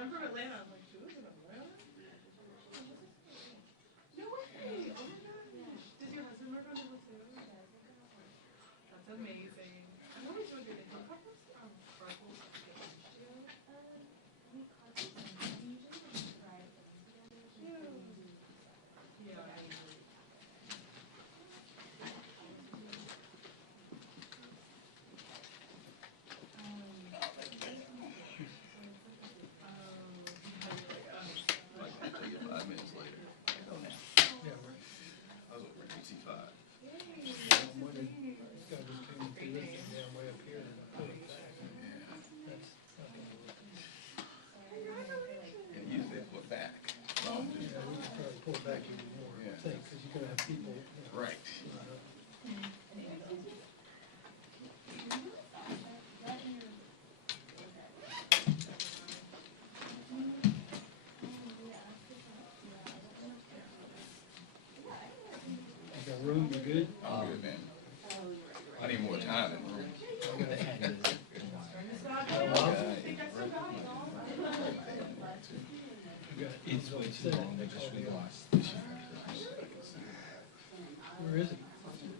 I'm from Atlanta. I'm like, she was in Atlanta? No way! Oh my gosh. Does your husband work on it too? That's amazing. I've always wondered, do couples carpool together? Yeah, I agree. I'll tell you 5 minutes later. I was over at DC5. And usually it's put back. No, I'm just Pull it back even more, I think, because you're gonna have people. right. You got room, you good? I'm good, man. I need more time in the room. It's way too long, because we lost this year. Where is he?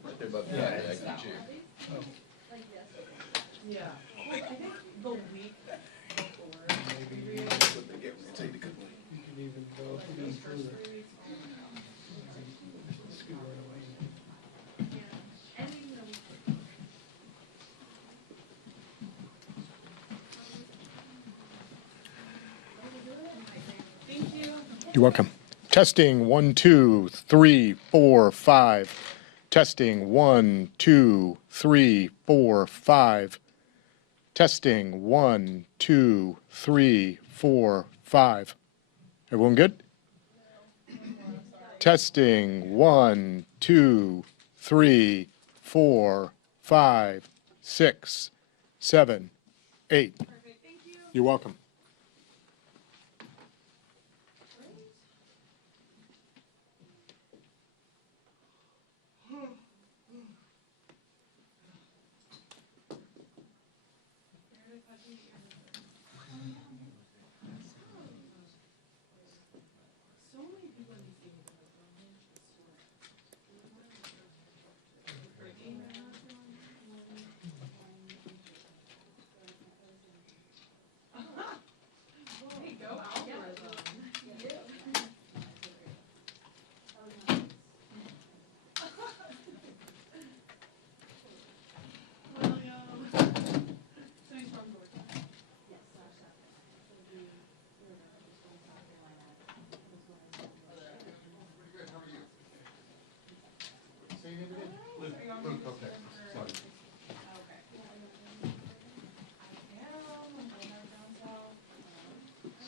Right there by the extra chair. Oh, Yeah. I think the week before. maybe What they get when they take the cookie. you can even go even further. Scoot right away. Thank you. You're welcome. Testing 1, 2, 3, 4, 5. Testing 1, 2, 3, 4, 5. Testing 1, 2, 3, 4, 5. Everyone good? Testing 1, 2, 3, 4, 5, 6, 7, 8. You're welcome.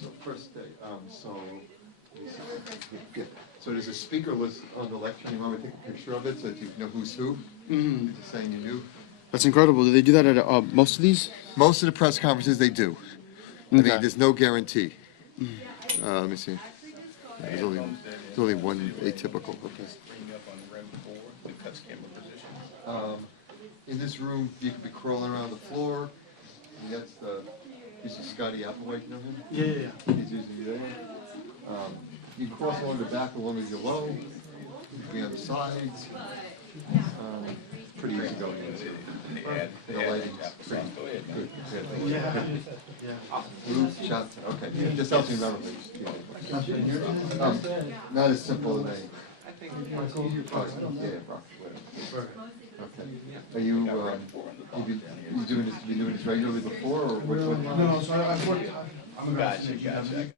So first day, yeah. So there's a speaker list on the lecture. You want me to take a picture of it so that you know who's who? Mm-hmm. Just saying you knew. That's incredible. Do they do that at most of these? Most of the press conferences they do. I Okay. mean, there's no guarantee. Let me see. There's only one atypical. Okay. Bring you up on the rim 4, the cuts camera position. In this room, you could be crawling around the floor. And that's this is Scotty Applewhite, you know him? Yeah. He's usually there. You can cross along the back as long as you're low. You can be on the sides. Pretty easy going in. The lighting's pretty good. Yeah. Ruth Johnson, okay. Just helps me remember things. Not as simple as they. Yeah, probably, whatever. Okay. Are you, you doing this regularly before, or what? No, so I've worked. I'm a Gotcha.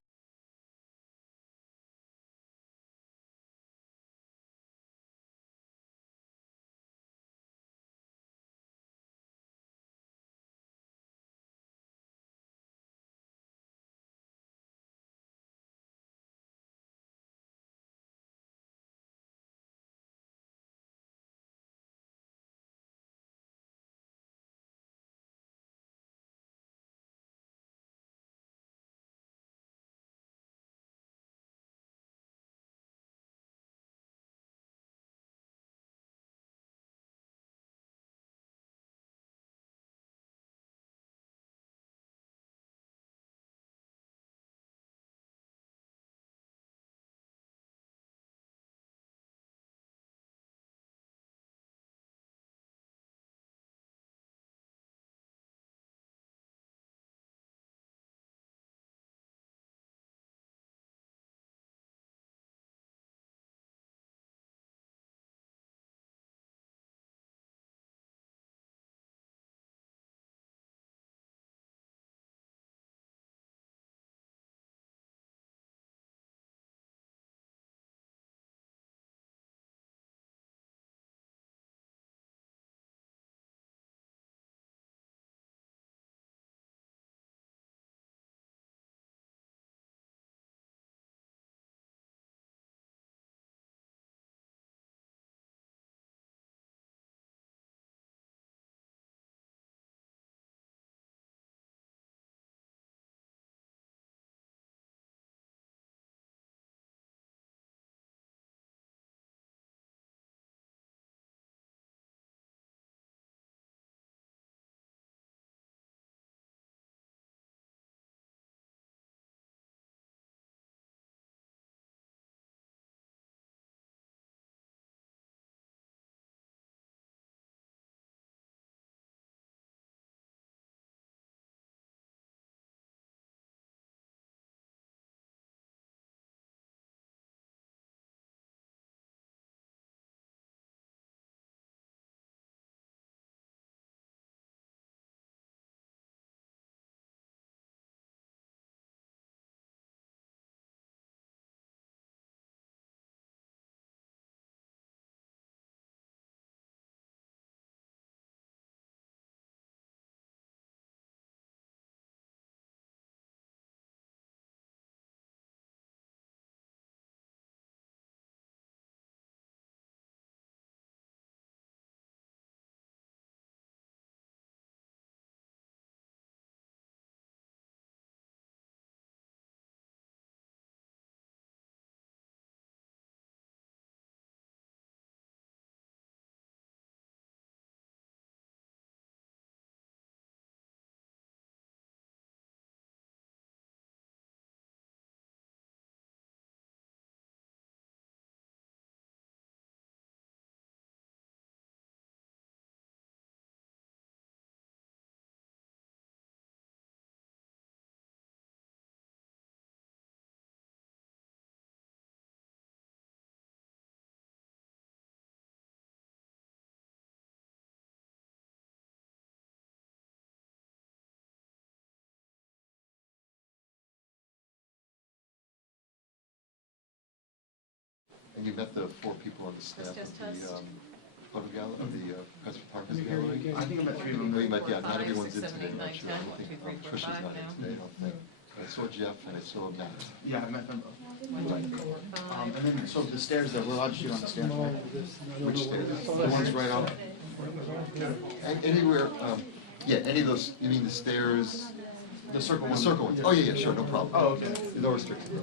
and you met the 4 people on the staff of the photo gallery, of the press photography Let me hear you gallery. again. I think I met 3 of No, them. you met, yeah, not 5, everyone's in 6, 7, today, 8, not 9, sure. I 10, don't think 1, 2, 3, 4, Trish is 5 not in now. today, I don't think. I saw Jeff and I saw Matt. Yeah, I met them both. 1, 2, 4, 5. And then, so the stairs there, we're allowed to shoot on the stairs, Small right? of this, and I don't Which know what stairs? it The is. ones right on, anywhere, yeah, any of those, you mean the stairs? The circle The ones. circle ones, oh, yeah, sure, no problem. Oh, okay. No restrictions.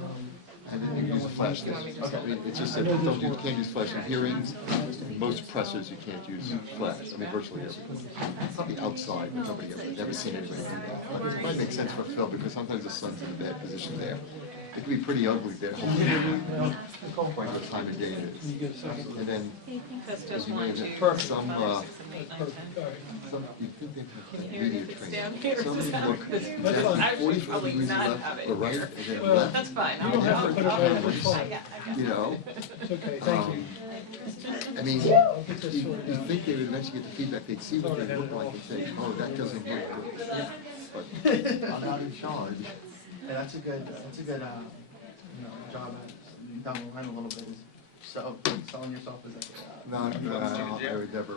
And then you can use a flash there. Okay. I mean, it's just that you can't use flash in hearings, most presses you can't use flash, I mean virtually everything. Probably outside, but nobody ever, never seen anybody do that. It might make sense for film, because sometimes the sun's in a bad position there. It can be pretty ugly there, quite what time of day it Can you is. get a second? And then, That's just you may 1, have 2, had 3, some, 5, 6, 7, 8, 9, 10. some, you think they've Can you had hear it media if it's training. down here? Some Is that look, because That's that's fine. I should 45 probably degrees not left, have it or right, here. and then Well, left. That's fine. You don't have to put it right on the I'll- phone. You know, It's okay, thank you. I mean, I'll get this you sorted out. think they would eventually get the feedback, they'd see what they look like and say, oh, that doesn't look good. But I'm not in charge. Yeah, that's a good, you know, job at, down the line a little bit is selling yourself as a. No, I would never,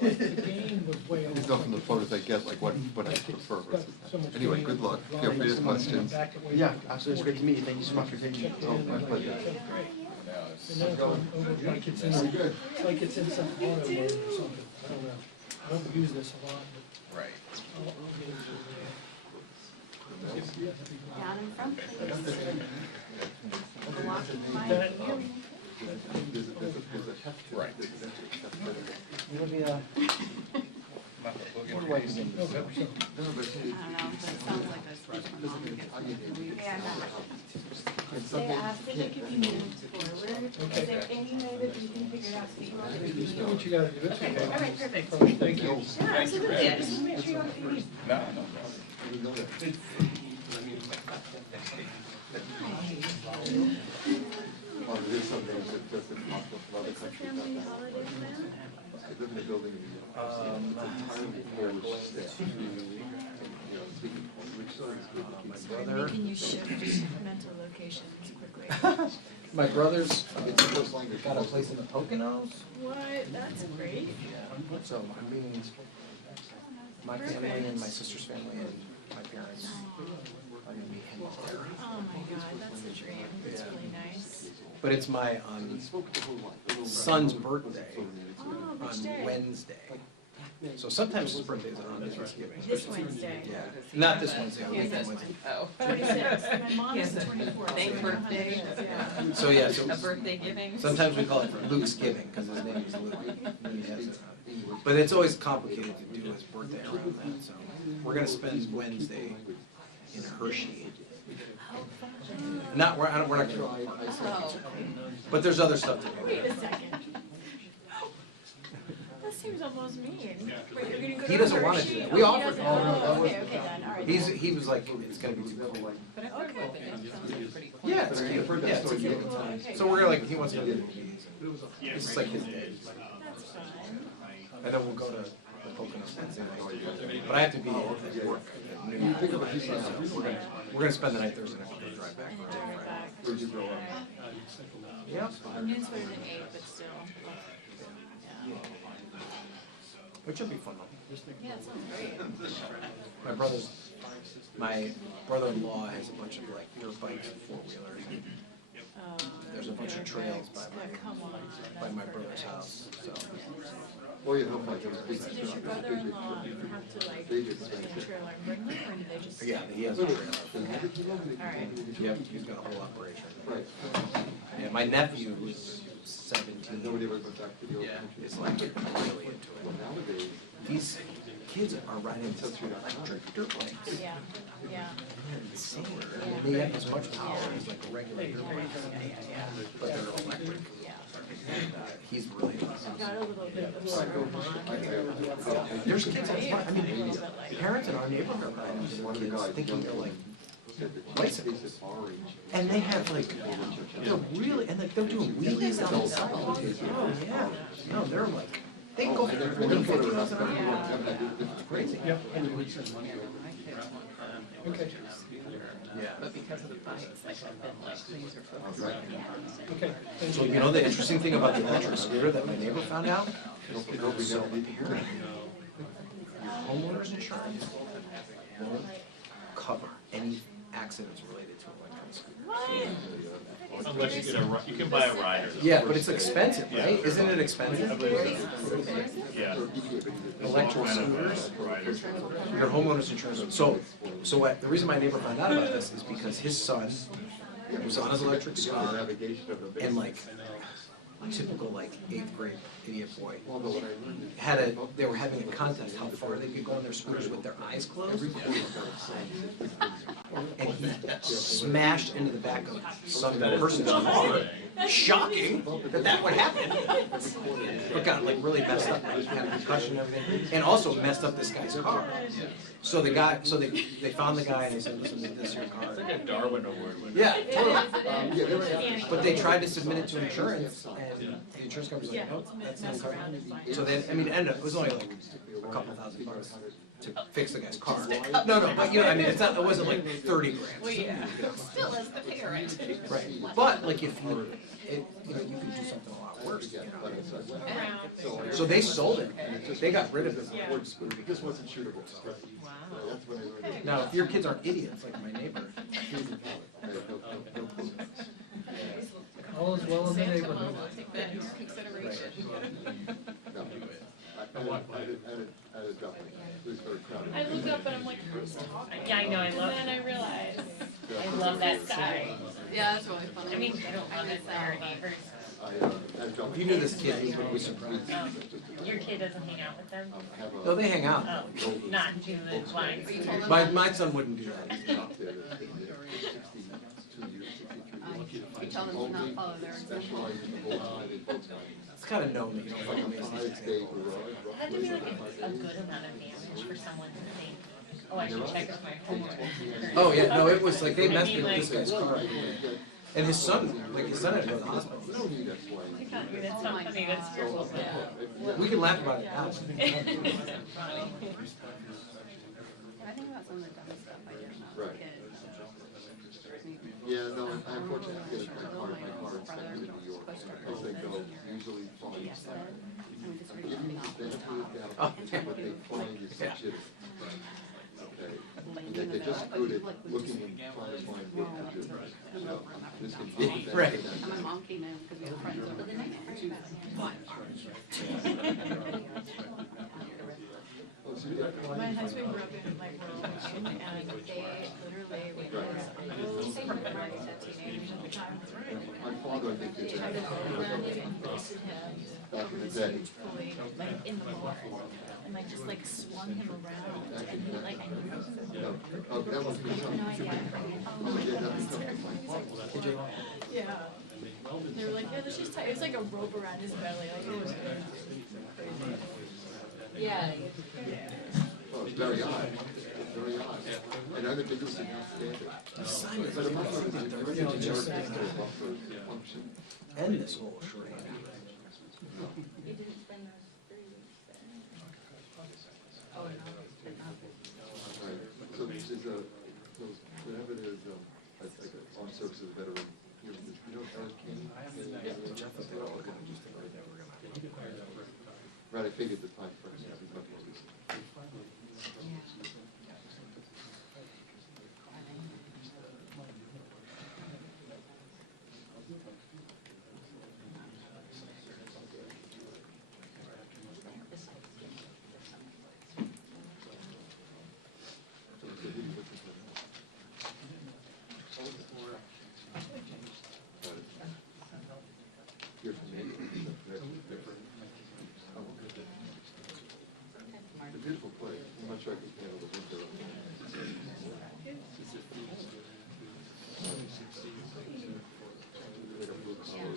The game was way I just know from the photos I get, like what I prefer Got versus so much that. Anyway, game good luck, with feel free to lines, questions. back at way Yeah, back at absolutely, it's great to meet you, thank you so much for taking checked it. in, Oh, my and like, pleasure. that's great. And now it's like it's in, Very good. it's like it's in some auto mode or something, I don't know. I don't use this a lot, but Right. I'll get into it. Down in front, please. That- Right. You wanna be, We'll get no, ready. so- I don't know, but it sounds like a. Yeah, They asked if it could be moved forward. Is there any way that we can figure it out? Just do what you gotta do, it's okay. All right, perfect. Thank you. Yeah, absolutely. I just want to make sure you're on the page. No, no. Well, there is some names that just in other countries. Family holiday plan? I live in a building, entirely Polish staff. Speaking Polish. Making you shift mental locations quickly. My brother's It's the first language. got a place in the Poconos, What? That's great. so I'm meeting my family and my sister's family and my parents. I'm gonna meet him out there. Oh my God, that's a dream. That's really nice. But it's my son's birthday Oh, which on day? Wednesday. So sometimes his birthday's on Thanksgiving. This Wednesday. Yeah, not this Wednesday, on Yes, next that's Wednesday. Oh. 26. My mom's Yes, 24. thank birthday. Yeah. So yeah, A so birthday giving. sometimes we call it Luke's Giving, because his name is Luke. And he has it. But it's always complicated to do his birthday around that, so we're gonna spend Wednesday in Hershey. Not, we're not gonna go, Oh. but there's other stuff to Wait do. a second. That seems almost mean. Wait, you're gonna go to He doesn't wanna Hershey? do that. Oh, We he offered. doesn't. Oh, okay, then, all right. He was like, it's gonna be too cold. But I've heard that it sounds like pretty cool. Yeah, it's cute, yeah, it's a cute. Okay. So we're like, he wants to go to the movies. This is like his day. That's fine. And then we'll go to the Poconos Wednesday night. But I have to be at work at noon. So we're gonna spend the night Thursday night, we'll drive back. And then drive it back. Where'd you grow up? Yep. Noon's better than 8, but still. Yeah. Which will be fun though. Yeah, it sounds great. My brother-in-law has a bunch of like dirt bikes and four-wheelers. There's a bunch of trails Come on. by my brother's house, so. Well, you know, like, it was big. So does your brother-in-law have to like Big take a expensive. trailer and bring them, or do they just? Yeah, he has a trailer. Alright. Yep, he's got a whole operation. Right. Yeah, my nephew who's 17. Nobody ever goes back to the old Yeah, country. is like really into Well, it. nowadays, These kids are riding electric dirt bikes. Yeah, yeah. They're insane. They have as much power as like a regular dirt bike, but they're electric. Yeah. And he's really Got a little bit of a There's kids, I mean, parents in our neighborhood riding one of the kids guys, thinking they're like said that bicycles. it's orange. And they have like, they're really, and like they're doing wheelies down the side. Oh, yeah. No, they're like, they can go 40, 50 miles an hour. It's crazy. Yep. Okay. Yeah. But because of the bikes, like I've been like, things are focused. Right. Okay. Thank So, you know, the interesting thing about the electric scooter that my neighbor found out? So apparently, your homeowner's insurance won't cover any accidents related to electric scooters. Unless you get you can buy a rider. Yeah, but it's expensive, right? Isn't it expensive? Yeah. Electric scooters, Rider. your homeowner's insurance. So what, the reason my neighbor found out about this is because his son was on his electric scooter and like, typical like 8th grade idiot boy, they were having a contest how far they could go on their scooters with their eyes closed. And he smashed into the back of some person's car. Shocking that would happen. But got like really messed up, like had a concussion and everything, and also messed up this guy's car. So they found the guy and they said, listen, this is your car. It's like a Darwin Award. Yeah, totally. But they tried to submit it to insurance, and the insurance company's like, nope, that's not covered. So then, I mean, it ended up, it was only like a couple $1,000 to fix the guy's car. No, but you know, I mean, it wasn't like 30 grand. Well, yeah, still has the parent. Right, but like if you, you know, you could do something a lot worse, you know. So they sold it, they got rid of it. Now, if your kids aren't idiots like my neighbor. All is well in the neighborhood. Take that into consideration. I look up and I'm like, who's talking? Yeah, I know, I love it. And then I realize, I love that guy. Yeah, that's really funny. I mean, I don't love it, our neighbors. If you knew this kid, you would be surprised. Your kid doesn't hang out with them? No, they hang out. Oh, not do the lines. My son wouldn't do that. You tell them to not follow their example. It's kind of known that you don't follow Macy's example. It had to be like a good amount of damage for someone to think, oh, I should check if my homework. Oh, yeah, no, it was like they messed with this guy's car. And his son had to go to the hospital. That's not funny, that's terrible. We can laugh about it now. I think about some of the dumb stuff I did when I was a kid. Yeah, no, unfortunately, I get my car inspected in New York, because they go usually fine. Give me the benefit of the doubt, but they find is legitimate. Okay, and that they just good at looking and trying to find what to do. So, this can be the Right. benefit. And my mom came in because we were friends over the night, and she was like, My husband grew up in like rural Michigan, and they literally would go teenagers at the time. My father, I think, did Had that to go around and fix him back over in the this day. huge pulley, like in the mower, and like just like swung him around, and he like I knew him. No, oh, that was good. No idea. Oh, yeah, that was terrible. Yeah. They were like, yeah, let's just tie. It was like a rope around his belly, like it was crazy. Yeah. Oh, it's very odd. It's very odd. And other people seem not standard. But it must have been very generic function. End this whole charade. Right. So this is whatever it is, like armed services veteran, you know Eric King? Right, I figured the time first. You're familiar with the It's a beautiful place. I'm not sure I could handle the winter. Like a blue collar.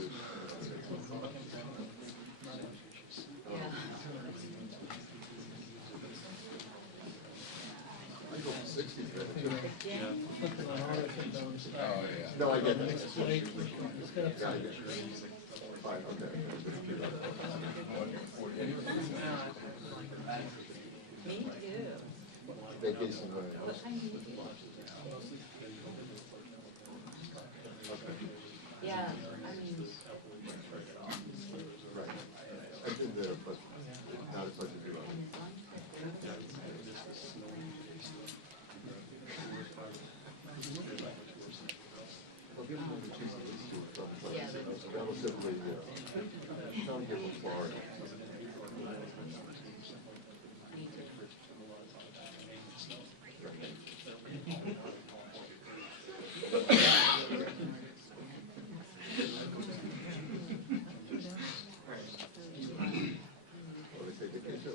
I go for 60 better. No, I get that. Yeah, I get it. Fine, okay. me too. Vacation. Yeah, I mean, relatively, down here from Florida. Well, they say vacation,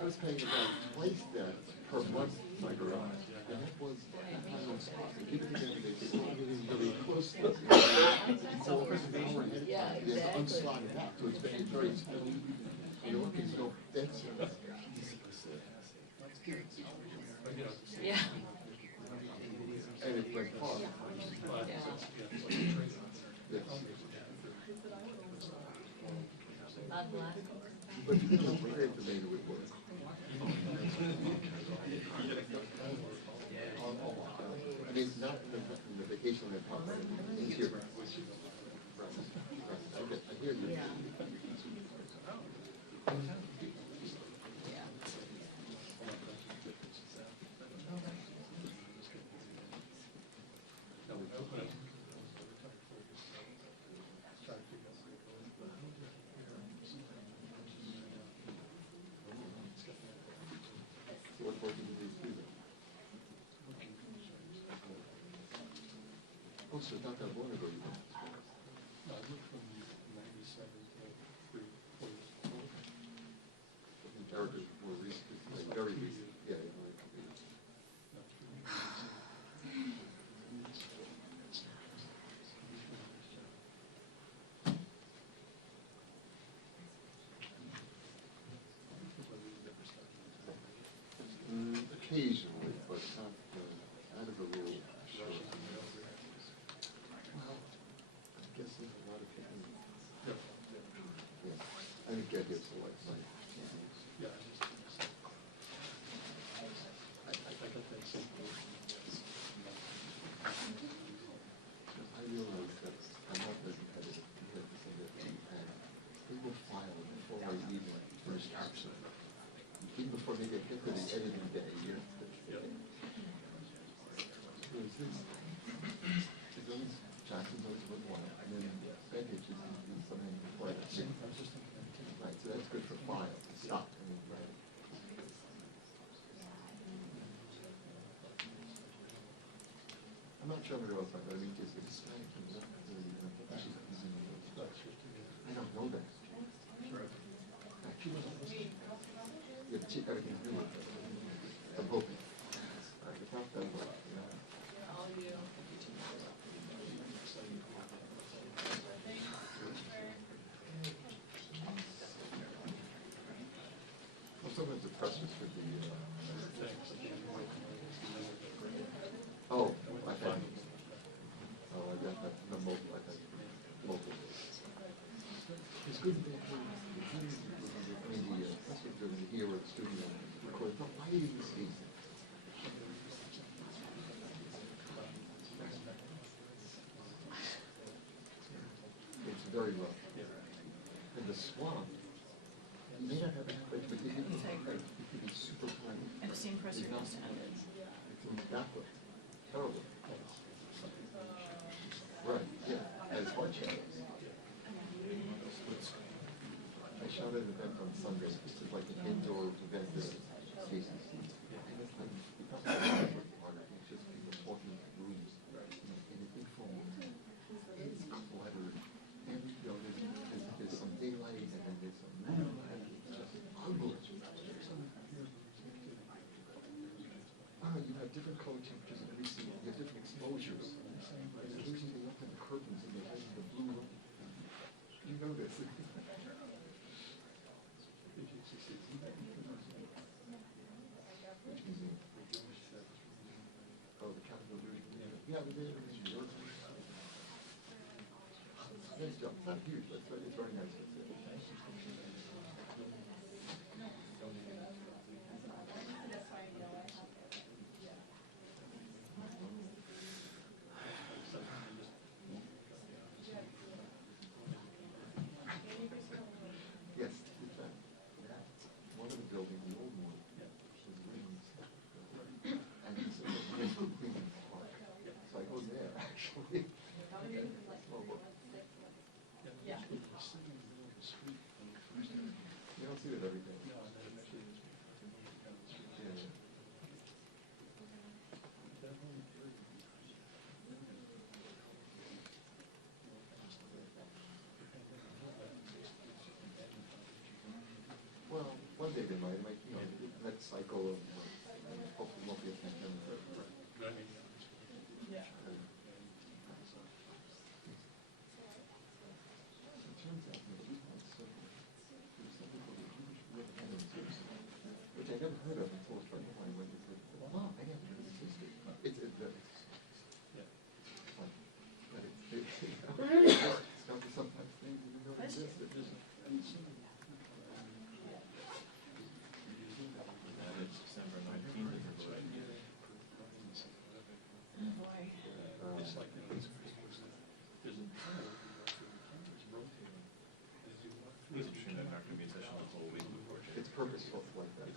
I was paying about twice that per month my garage, and that was even really close to unslot it out, so it's very expensive. You're looking so fancy. Yeah. And it's like far. Yes. But you can compare it to maybe with work. I mean, not the vacation I talk about, it's here. I hear you. What work do you do? Oh, so not that long ago you went to school. I worked from 97 to 3 Eric is more recent, like very recent. Yeah. Occasionally, but not out of the rule. Sure. Well, I guess there's a lot of people. Yeah. I didn't get here till like night. Yeah, I got that same thing. I realize that I'm not very competitive compared to some of the things you had. They will file before I even first caption. Even before they get hit to the editing day, there's this. Jackson's always with one, and then Beckett just is something before that. Right, so that's good for file, stop, I mean, right. I'm not sure what else, but I mean, just Hispanic, I don't know that. She wasn't listening. Yeah, but everything's new with it. I'm hoping. Without that, well, sometimes the press is with the, oh, I had, I got that, the mobile, I had local. It's good that I mean, the press was doing here at the studio, record, but why didn't you see it? It's very low. And the swamp, you may not have a but it could be super tiny. Epstein pressure just ended. It's in backward. Terrible. Right, yeah, and it's hard shadows. I shot an event on Sunday. This is like an indoor event at CCC. And it's like, it's just people talking in rooms in a big phone. It's cluttered. Every, you know, there's some daylight and then there's some moonlight. It's just ugly. You have different color temperatures in every scene. You have different exposures. And occasionally they open the curtains and they have the blue room. You know this. Oh, the Capitol building. Yeah, but they're in New York. Nice job. It's not huge, but it's very nice. stuff like that.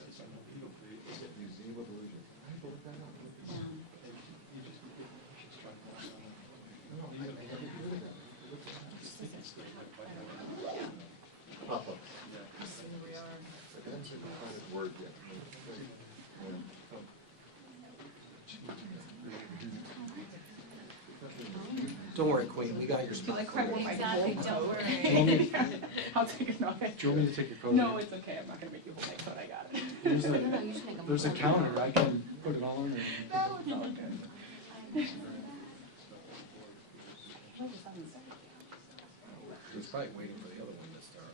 Museum of illusion. I have to look that up. No, I haven't heard of that. Pop-ups. I haven't find a word yet. Don't worry, Queen, we got your stuff. Exactly, don't worry. I'll take a note. Do you want me to take your code? No, it's okay, I'm not gonna make you hold my code, I got it. There's No, a, no, you should make them. there's a counter, I can put it all in there. No, it's all good. He's probably waiting for the other one to start.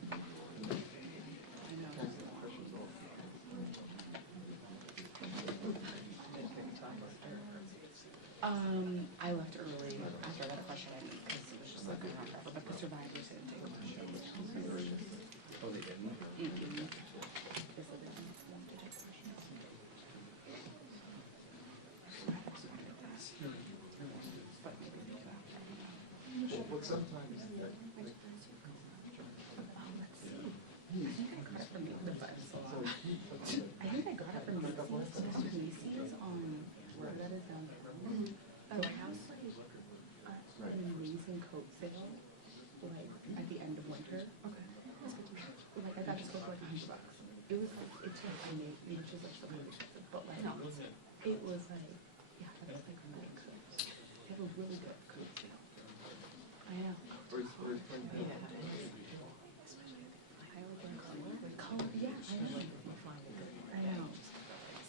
I left early after I got a question because it was just like going on forever, but the survivors didn't take questions. Oh, they didn't? They said they didn't want to take questions. But maybe they do after. Well, sometimes that. I think I got it from Macy's on where that is down there. The White House, an amazing coat sale, like at the end of winter. Okay. Like I got this coat for like $100. It was like it's like amazing, which is like so really expensive, but like it was like yeah, that's like really good. They have a really good coat sale. I know. Yeah. Color, yeah, I know.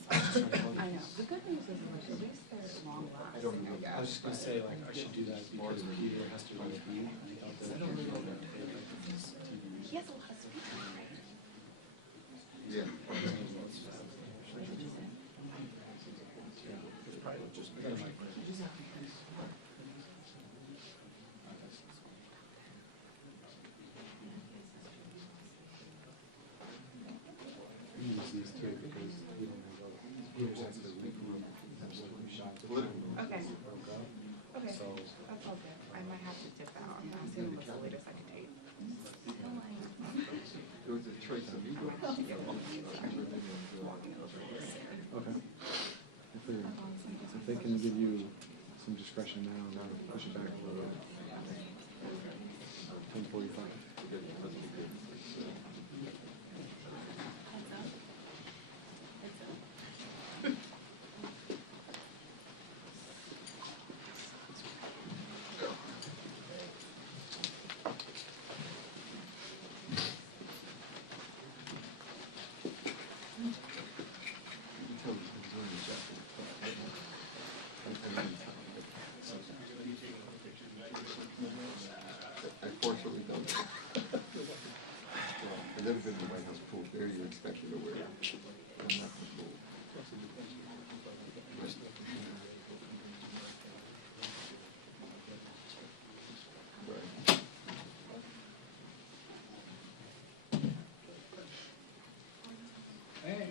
I know. The good news is like at least they're long last. I was just gonna say, like, I should do that because Peter has to run the beat. I thought that he was over to take like these TV. He has a lot of speakers, right? Yeah. It's probably just. We use these two because we don't have other. Here's actually we grew up absolutely shocked. Okay. Broke up. Okay. So. That's all good. I might have to dip out. I'm assuming that's the latest I can take. There was a choice of ego. Okay. If they can give you some discretion now, then push it back a little bit. 10:45. I fortunately don't. I've never been to the White House pool. There you expect me to wear. I'm not the pool. Right. Hey.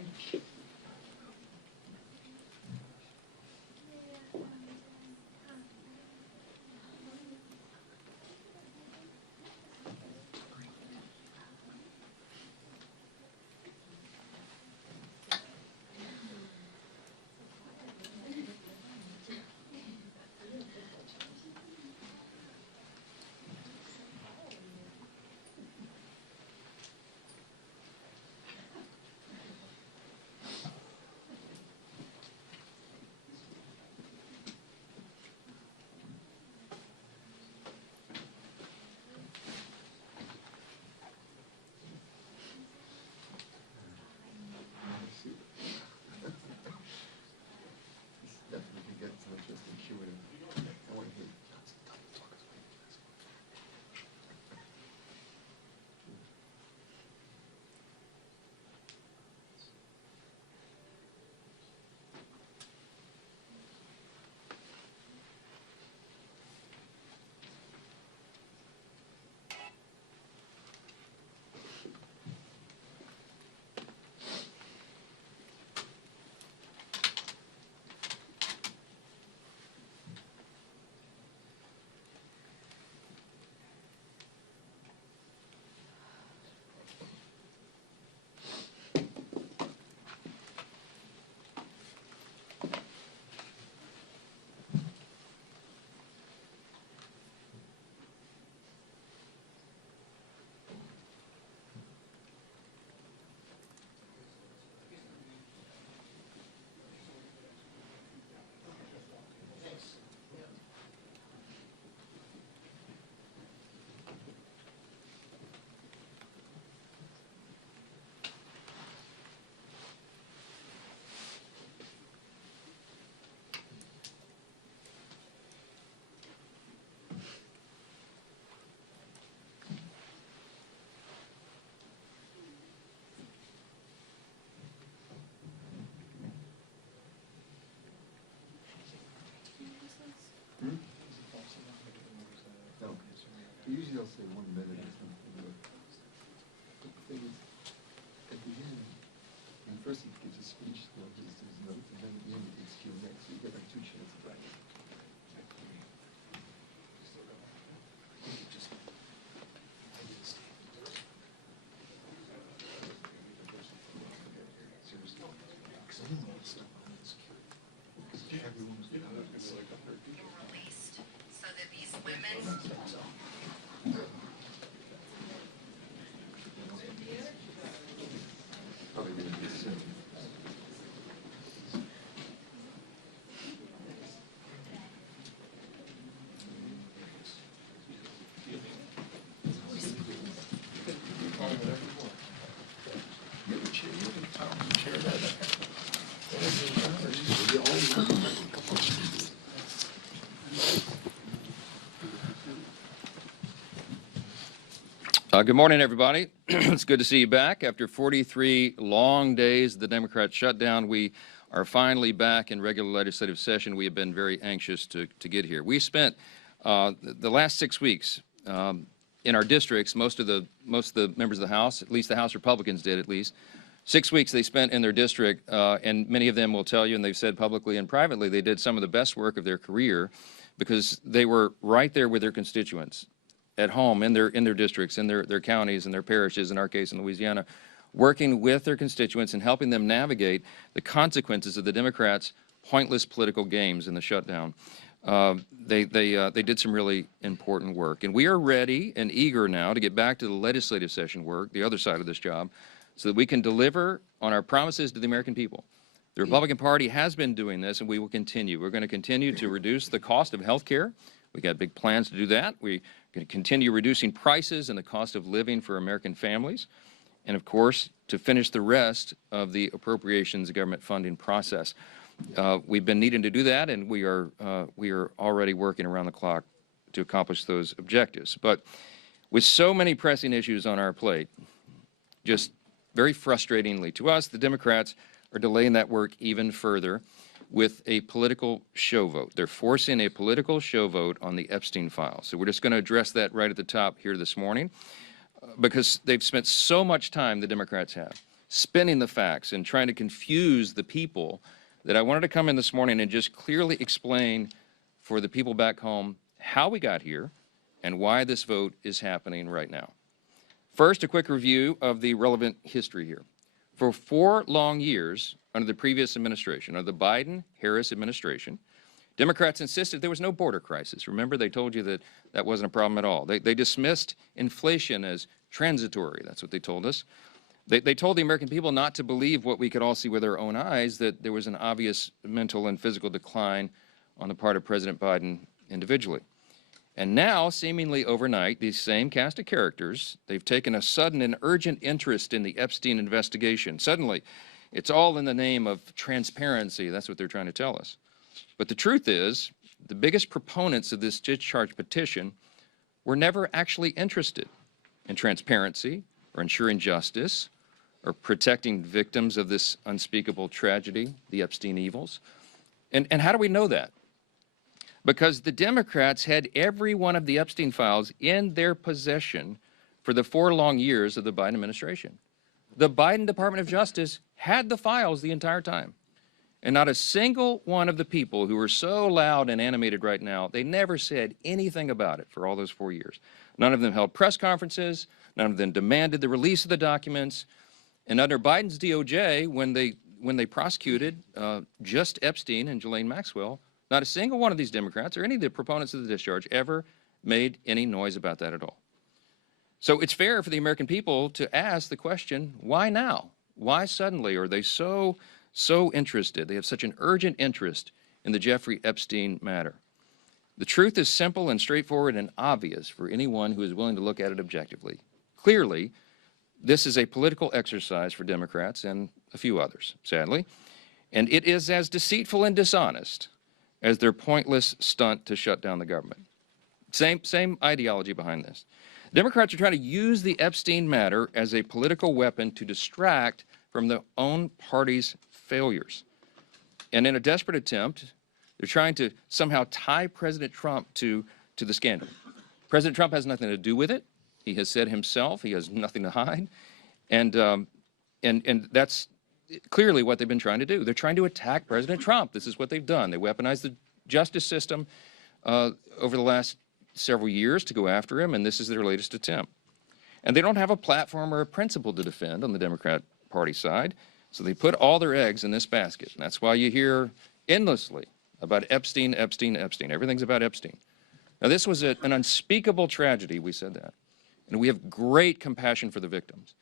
I'll say 1 minute or something. But the thing is, at the end, when first he gives a speech, you know, his notes, and then at the end it's Q&A, so you get like 2 chances right now. Released so that these women Probably going to be soon. Good morning, everybody. It's good to see you back. After 43 long days of the Democrat shutdown, we are finally back in regular legislative session. We have been very anxious to get here. We spent the last 6 weeks in our districts, most of the members of the House, at least the House Republicans did at least, 6 weeks they spent in their district, and many of them will tell you, and they've said publicly and privately, they did some of the best work of their career because they were right there with their constituents at home, in their districts, in their counties, and their parishes, in our case in Louisiana, working with their constituents and helping them navigate the consequences of the Democrats' pointless political games in the shutdown. They did some really important work. And we are ready and eager now to get back to the legislative session work, the other side of this job, so that we can deliver on our promises to the American people. The Republican Party has been doing this, and we will continue. We're going to continue to reduce the cost of health care. We got big plans to do that. We're going to continue reducing prices and the cost of living for American families. And, of course, to finish the rest of the appropriations government funding process. We've been needing to do that, and we are already working around the clock to accomplish those objectives. But with so many pressing issues on our plate, just very frustratingly to us, the Democrats are delaying that work even further with a political show vote. They're forcing a political show vote on the Epstein files. So we're just going to address that right at the top here this morning because they've spent so much time, the Democrats have, spinning the facts and trying to confuse the people that I wanted to come in this morning and just clearly explain for the people back home how we got here and why this vote is happening right now. First, a quick review of the relevant history here. For 4 long years under the previous administration, under the Biden-Harris administration, Democrats insisted there was no border crisis. Remember, they told you that that wasn't a problem at all. They dismissed inflation as transitory. That's what they told us. They told the American people not to believe what we could all see with our own eyes, that there was an obvious mental and physical decline on the part of President Biden individually. And now, seemingly overnight, these same cast of characters, they've taken a sudden and urgent interest in the Epstein investigation. Suddenly, it's all in the name of transparency. That's what they're trying to tell us. But the truth is, the biggest proponents of this discharge petition were never actually interested in transparency or ensuring justice or protecting victims of this unspeakable tragedy, the Epstein evils. And how do we know that? Because the Democrats had every one of the Epstein files in their possession for the 4 long years of the Biden administration. The Biden Department of Justice had the files the entire time. And not a single one of the people who are so loud and animated right now, they never said anything about it for all those 4 years. None of them held press conferences. None of them demanded the release of the documents. And under Biden's DOJ, when they prosecuted just Epstein and Ghislaine Maxwell, not a single one of these Democrats or any of the proponents of the discharge ever made any noise about that at all. So it's fair for the American people to ask the question, why now? Why suddenly are they so interested? They have such an urgent interest in the Jeffrey Epstein matter. The truth is simple and straightforward and obvious for anyone who is willing to look at it objectively. Clearly, this is a political exercise for Democrats and a few others, sadly, and it is as deceitful and dishonest as their pointless stunt to shut down the government. Same ideology behind this. Democrats are trying to use the Epstein matter as a political weapon to distract from their own party's failures. And in a desperate attempt, they're trying to somehow tie President Trump to the scandal. President Trump has nothing to do with it. He has said himself he has nothing to hide. And that's clearly what they've been trying to do. They're trying to attack President Trump. This is what they've done. They weaponized the justice system over the last several years to go after him, and this is their latest attempt. And they don't have a platform or a principle to defend on the Democrat Party side, so they put all their eggs in this basket. And that's why you hear endlessly about Epstein, Epstein, Epstein. Everything's about Epstein. Now, this was an unspeakable tragedy, we said that. And we have great compassion for the victims.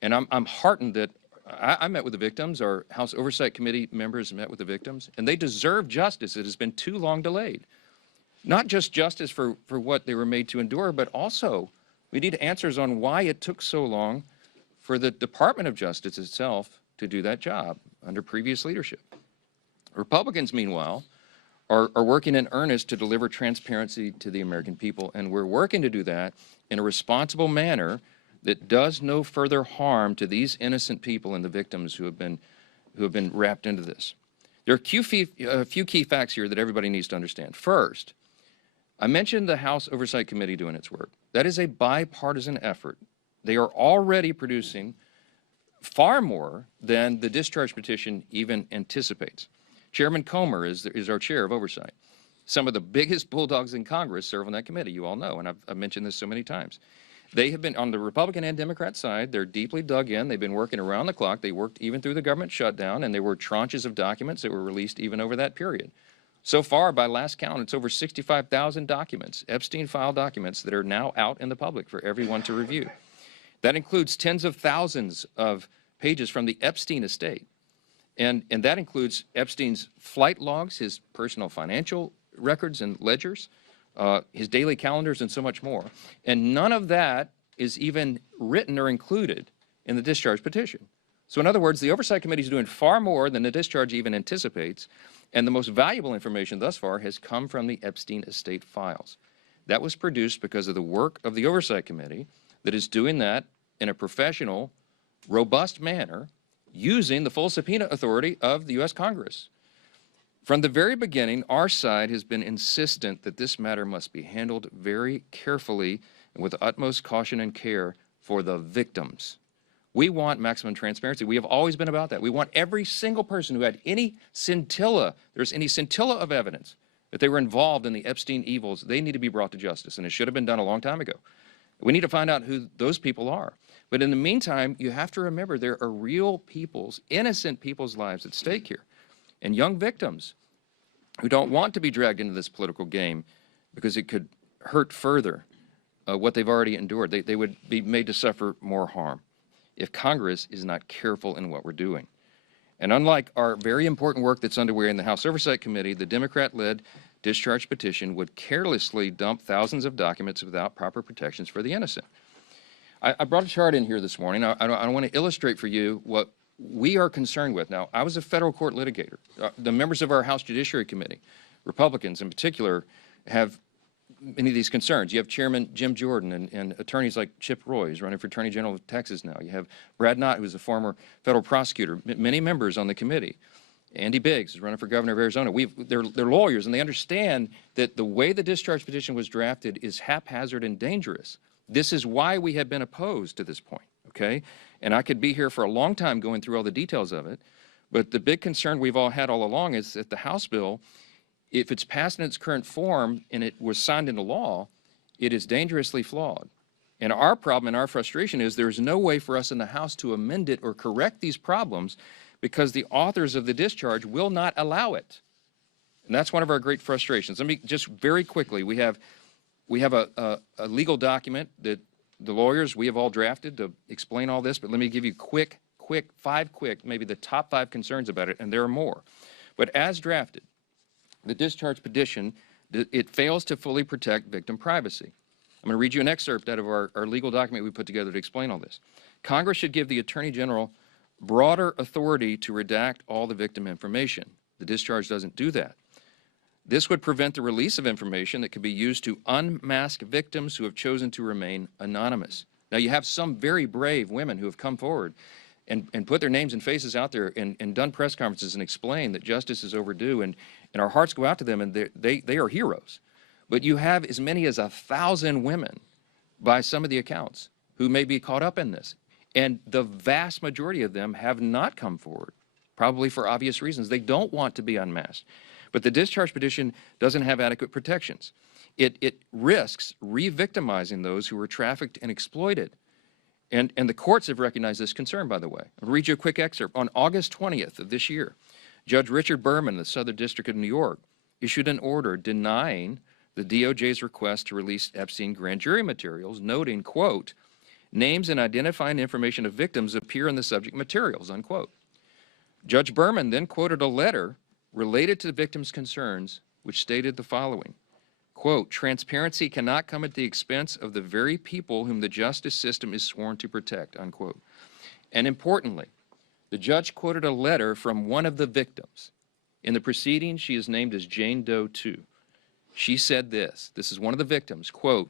And I'm heartened that I met with the victims. Our House Oversight Committee members met with the victims, and they deserve justice. It has been too long delayed. Not just justice for what they were made to endure, but also we need answers on why it took so long for the Department of Justice itself to do that job under previous leadership. Republicans, meanwhile, are working in earnest to deliver transparency to the American people, and we're working to do that in a responsible manner that does no further harm to these innocent people and the victims who have been wrapped into this. There are a few key facts here that everybody needs to understand. First, I mentioned the House Oversight Committee doing its work. That is a bipartisan effort. They are already producing far more than the discharge petition even anticipates. Chairman Comer is our chair of oversight. Some of the biggest bulldogs in Congress serve on that committee, you all know, and I've mentioned this so many times. They have been, on the Republican and Democrat side, they're deeply dug in. They've been working around the clock. They worked even through the government shutdown, and there were tranches of documents that were released even over that period. So far, by last count, it's over 65,000 documents, Epstein file documents, that are now out in the public for everyone to review. That includes tens of thousands of pages from the Epstein estate. And that includes Epstein's flight logs, his personal financial records and ledgers, his daily calendars, and so much more. And none of that is even written or included in the discharge petition. So in other words, the Oversight Committee is doing far more than the discharge even anticipates, and the most valuable information thus far has come from the Epstein estate files. That was produced because of the work of the Oversight Committee that is doing that in a professional, robust manner, using the full subpoena authority of the U.S. Congress. From the very beginning, our side has been insistent that this matter must be handled very carefully and with the utmost caution and care for the victims. We want maximum transparency. We have always been about that. We want every single person who had any scintilla, there's any scintilla of evidence that they were involved in the Epstein evils, they need to be brought to justice, and it should have been done a long time ago. We need to find out who those people are. But in the meantime, you have to remember there are real people's, innocent people's lives at stake here, and young victims who don't want to be dragged into this political game because it could hurt further what they've already endured. They would be made to suffer more harm if Congress is not careful in what we're doing. And unlike our very important work that's underway in the House Oversight Committee, the Democrat-led discharge petition would carelessly dump thousands of documents without proper protections for the innocent. I brought a chart in here this morning. I want to illustrate for you what we are concerned with. Now, I was a federal court litigator. The members of our House Judiciary Committee, Republicans in particular, have many of these concerns. You have Chairman Jim Jordan and attorneys like Chip Roy, who's running for Attorney General of Texas now. You have Brad Knott, who's a former federal prosecutor, many members on the committee. Andy Biggs is running for governor of Arizona. They're lawyers, and they understand that the way the discharge petition was drafted is haphazard and dangerous. This is why we have been opposed to this point, okay? And I could be here for a long time going through all the details of it, but the big concern we've all had all along is that the House bill, if it's passed in its current form and it was signed into law, it is dangerously flawed. And our problem and our frustration is there's no way for us in the House to amend it or correct these problems because the authors of the discharge will not allow it. And that's one of our great frustrations. Let me just very quickly, we have a legal document that the lawyers, we have all drafted to explain all this, but let me give you five quick, maybe the top 5 concerns about it, and there are more. But as drafted, the discharge petition, it fails to fully protect victim privacy. I'm going to read you an excerpt out of our legal document we put together to explain all this. Congress should give the Attorney General broader authority to redact all the victim information. The discharge doesn't do that. This would prevent the release of information that could be used to unmask victims who have chosen to remain anonymous. Now, you have some very brave women who have come forward and put their names and faces out there and done press conferences and explained that justice is overdue, and our hearts go out to them, and they are heroes. but you have as many as 1,000 women, by some of the accounts, who may be caught up in this. And the vast majority of them have not come forward, probably for obvious reasons. They don't want to be unmasked. But the discharge petition doesn't have adequate protections. It risks re-victimizing those who were trafficked and exploited. And the courts have recognized this concern, by the way. I'll read you a quick excerpt. On August 20th of this year, Judge Richard Berman of the Southern District of New York issued an order denying the DOJ's request to release Epstein grand jury materials, noting, quote, names and identifying information of victims appear in the subject materials, unquote. Judge Berman then quoted a letter related to the victims' concerns, which stated the following, quote, transparency cannot come at the expense of the very people whom the justice system is sworn to protect, unquote. And importantly, the judge quoted a letter from one of the victims. In the proceedings, she is named as Jane Doe 2. She said this is one of the victims, quote,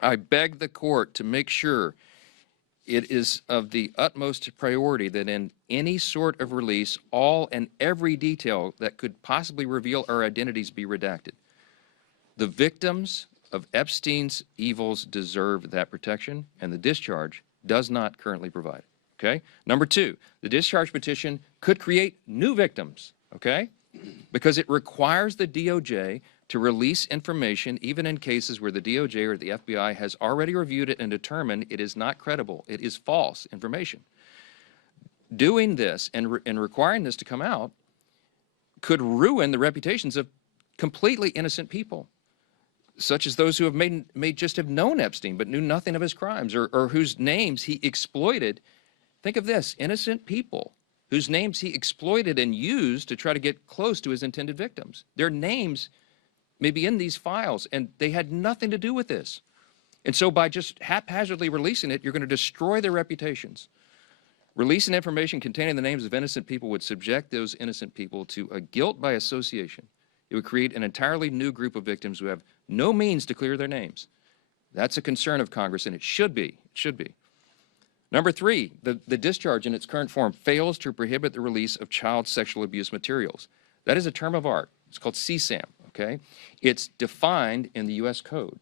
I beg the court to make sure it is of the utmost priority that in any sort of release, all and every detail that could possibly reveal our identities be redacted. The victims of Epstein's evils deserve that protection, and the discharge does not currently provide it, okay? Number two, the discharge petition could create new victims, okay? Because it requires the DOJ to release information even in cases where the DOJ or the FBI has already reviewed it and determined it is not credible, it is false information. Doing this and requiring this to come out could ruin the reputations of completely innocent people, such as those who have may just have known Epstein but knew nothing of his crimes, or whose names he exploited. Think of this, innocent people whose names he exploited and used to try to get close to his intended victims. Their names may be in these files, and they had nothing to do with this. And so by just haphazardly releasing it, you're going to destroy their reputations. Releasing information containing the names of innocent people would subject those innocent people to a guilt by association. It would create an entirely new group of victims who have no means to clear their names. That's a concern of Congress, and it should be. It should be. Number three, the discharge in its current form fails to prohibit the release of child sexual abuse materials. That is a term of art. It's called CSAM, okay? It's defined in the U.S. Code.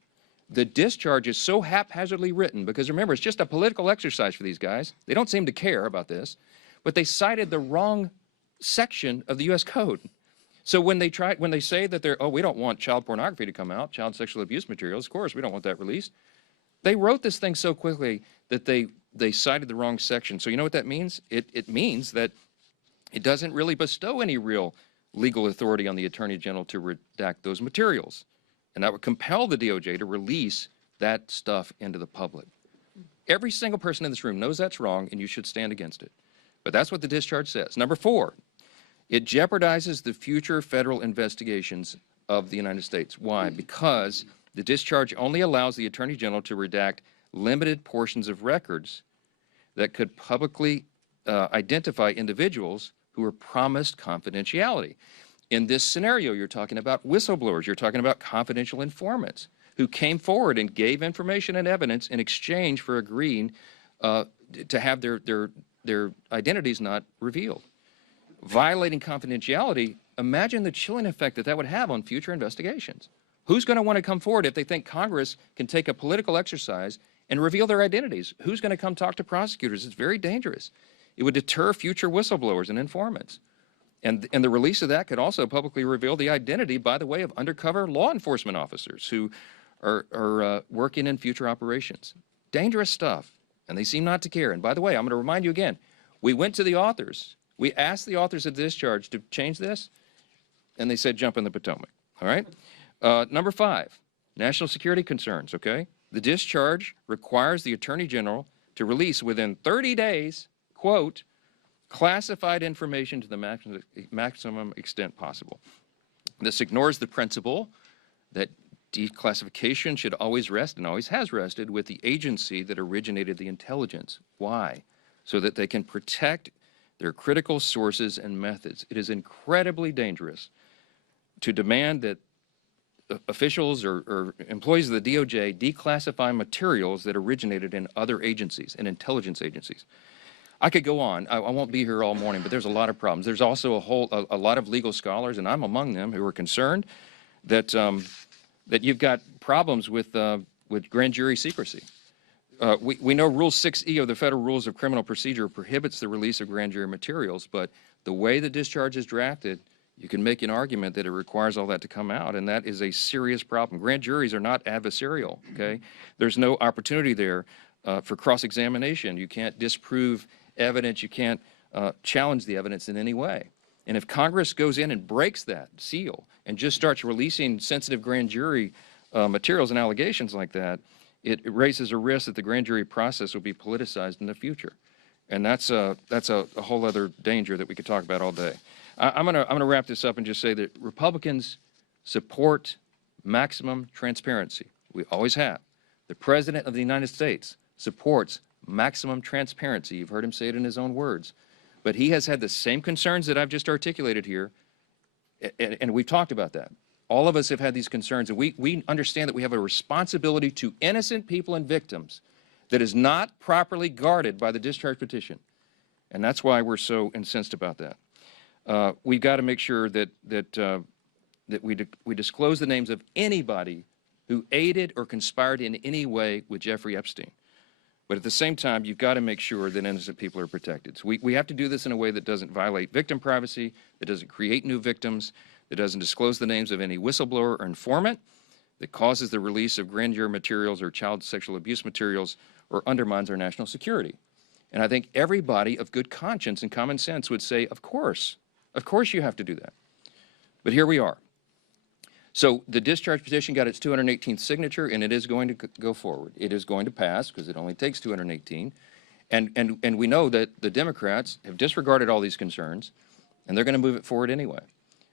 The discharge is so haphazardly written because, remember, it's just a political exercise for these guys. They don't seem to care about this, but they cited the wrong section of the U.S. Code. So when they say that we don't want child pornography to come out, child sexual abuse materials, of course, we don't want that released. They wrote this thing so quickly that they cited the wrong section. So you know what that means? It means that it doesn't really bestow any real legal authority on the Attorney General to redact those materials. And that would compel the DOJ to release that stuff into the public. Every single person in this room knows that's wrong, and you should stand against it. But that's what the discharge says. Number four, it jeopardizes the future federal investigations of the United States. Why? Because the discharge only allows the Attorney General to redact limited portions of records that could publicly identify individuals who were promised confidentiality. In this scenario, you're talking about whistleblowers, you're talking about confidential informants who came forward and gave information and evidence in exchange for agreeing to have their identities not revealed. Violating confidentiality, imagine the chilling effect that would have on future investigations. Who's going to want to come forward if they think Congress can take a political exercise and reveal their identities? Who's going to come talk to prosecutors? It's very dangerous. It would deter future whistleblowers and informants. And the release of that could also publicly reveal the identity, by the way, of undercover law enforcement officers who are working in future operations. Dangerous stuff, and they seem not to care. And by the way, I'm going to remind you again, we went to the authors. We asked the authors of the discharge to change this, and they said jump in the Potomac, all right? Number five, national security concerns, okay? The discharge requires the Attorney General to release within 30 days, quote, classified information to the maximum extent possible. This ignores the principle that declassification should always rest, and always has rested, with the agency that originated the intelligence. Why? So that they can protect their critical sources and methods. It is incredibly dangerous to demand that officials or employees of the DOJ declassify materials that originated in other agencies, in intelligence agencies. I could go on. I won't be here all morning, but there's a lot of problems. There's also a lot of legal scholars, and I'm among them, who are concerned that that you've got problems with grand jury secrecy. We know Rule 6E of the Federal Rules of Criminal Procedure prohibits the release of grand jury materials, but the way the discharge is drafted, you can make an argument that it requires all that to come out, and that is a serious problem. Grand juries are not adversarial, okay? There's no opportunity there for cross-examination. You can't disprove evidence. You can't challenge the evidence in any way. And if Congress goes in and breaks that seal and just starts releasing sensitive grand jury materials and allegations like that, it raises a risk that the grand jury process will be politicized in the future. And that's a whole other danger that we could talk about all day. I'm gonna wrap this up and just say that Republicans support maximum transparency. We always have. The President of the United States supports maximum transparency. You've heard him say it in his own words. But he has had the same concerns that I've just articulated here, and we've talked about that. All of us have had these concerns, and we understand that we have a responsibility to innocent people and victims that is not properly guarded by the discharge petition. And that's why we're so incensed about that. We've got to make sure that we disclose the names of anybody who aided or conspired in any way with Jeffrey Epstein. But at the same time, you've got to make sure that innocent people are protected. So we have to do this in a way that doesn't violate victim privacy, that doesn't create new victims, that doesn't disclose the names of any whistleblower or informant, that causes the release of grand jury materials or child sexual abuse materials, or undermines our national security. And I think everybody of good conscience and common sense would say, of course you have to do that. But here we are. So the discharge petition got its 218th signature, and it is going to go forward. It is going to pass because it only takes 218. And we know that the Democrats have disregarded all these concerns, and they're going to move it forward anyway.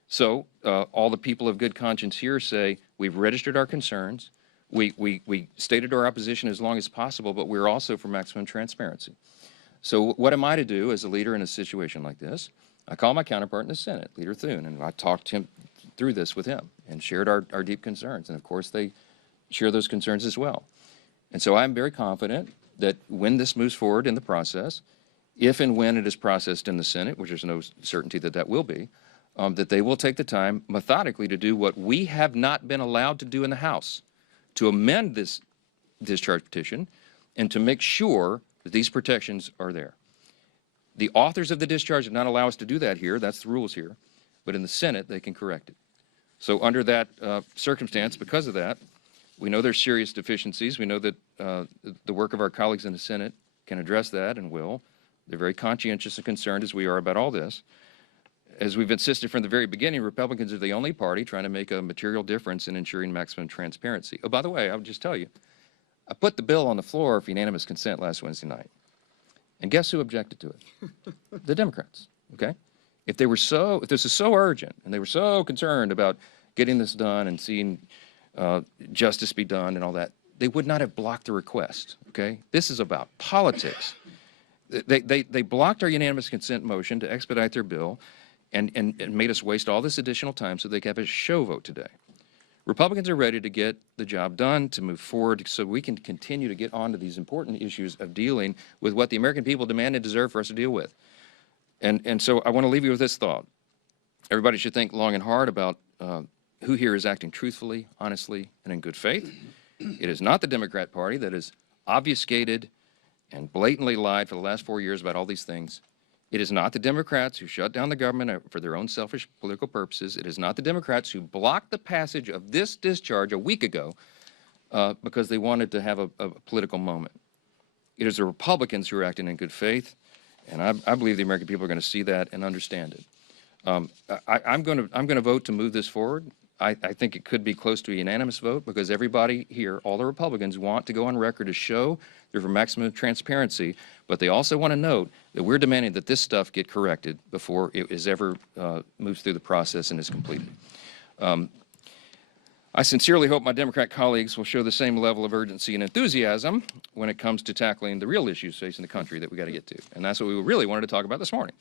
So all the people of good conscience here say, we've registered our concerns, we stated our opposition as long as possible, but we're also for maximum transparency. So what am I to do as a leader in a situation like this? I call my counterpart in the Senate, Leader Thune, and I talked him through this with him and shared our deep concerns. And of course, they share those concerns as well. And so I'm very confident that when this moves forward in the process, if and when it is processed in the Senate, which there's no certainty that that will be, that they will take the time methodically to do what we have not been allowed to do in the House, to amend this discharge petition and to make sure that these protections are there. The authors of the discharge did not allow us to do that here. That's the rules here. But in the Senate, they can correct it. So under that circumstance, because of that, we know there's serious deficiencies. We know that the work of our colleagues in the Senate can address that and will. They're very conscientious and concerned, as we are, about all this. As we've insisted from the very beginning, Republicans are the only party trying to make a material difference in ensuring maximum transparency. Oh, by the way, I'll just tell you, I put the bill on the floor for unanimous consent last Wednesday night. And guess who objected to it? The Democrats, okay? If this is so urgent and they were so concerned about getting this done and seeing justice be done and all that, they would not have blocked the request, okay? This is about politics. They blocked our unanimous consent motion to expedite their bill and made us waste all this additional time so they could have a show vote today. Republicans are ready to get the job done, to move forward so we can continue to get on to these important issues of dealing with what the American people demand and deserve for us to deal with. And so I want to leave you with this thought. Everybody should think long and hard about who here is acting truthfully, honestly, and in good faith. It is not the Democrat Party that has obfuscated and blatantly lied for the last 4 years about all these things. It is not the Democrats who shut down the government for their own selfish political purposes. It is not the Democrats who blocked the passage of this discharge a week ago because they wanted to have a political moment. It is the Republicans who are acting in good faith, and I believe the American people are going to see that and understand it. I'm going to vote to move this forward. I think it could be close to a unanimous vote because everybody here, all the Republicans, want to go on record to show they're for maximum transparency, but they also want to note that we're demanding that this stuff get corrected before it is ever moves through the process and is completed. I sincerely hope my Democrat colleagues will show the same level of urgency and enthusiasm when it comes to tackling the real issues facing the country that we got to get to, and that's what we really wanted to talk about this morning.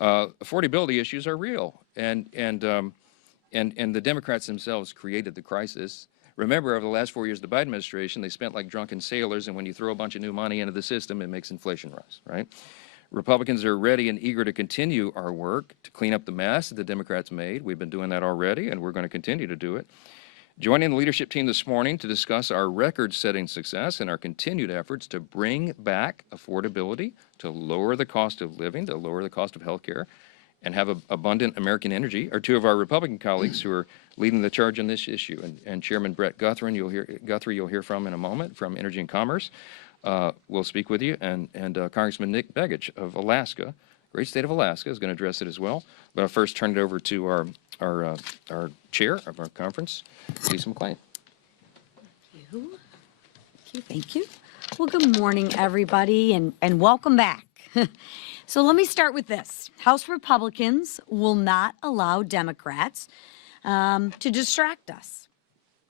Affordability issues are real, and the Democrats themselves created the crisis. Remember, over the last 4 years of the Biden administration, they spent like drunken sailors, and when you throw a bunch of new money into the system, it makes inflation rise, right? Republicans are ready and eager to continue our work to clean up the mess that the Democrats made. We've been doing that already, and we're going to continue to do it. Joining the leadership team this morning to discuss our record-setting success and our continued efforts to bring back affordability, to lower the cost of living, to lower the cost of health care, and have abundant American energy are two of our Republican colleagues who are leading the charge on this issue. And Chairman Brett Guthrie, you'll hear from in a moment, from Energy and Commerce, will speak with you, and Congressman Nick Begich of Alaska, great state of Alaska, is going to address it as well. But I'll first turn it over to our chair of our conference, Lisa McLean. Thank you. Well, good morning, everybody, and welcome back. So let me start with this. House Republicans will not allow Democrats to distract us.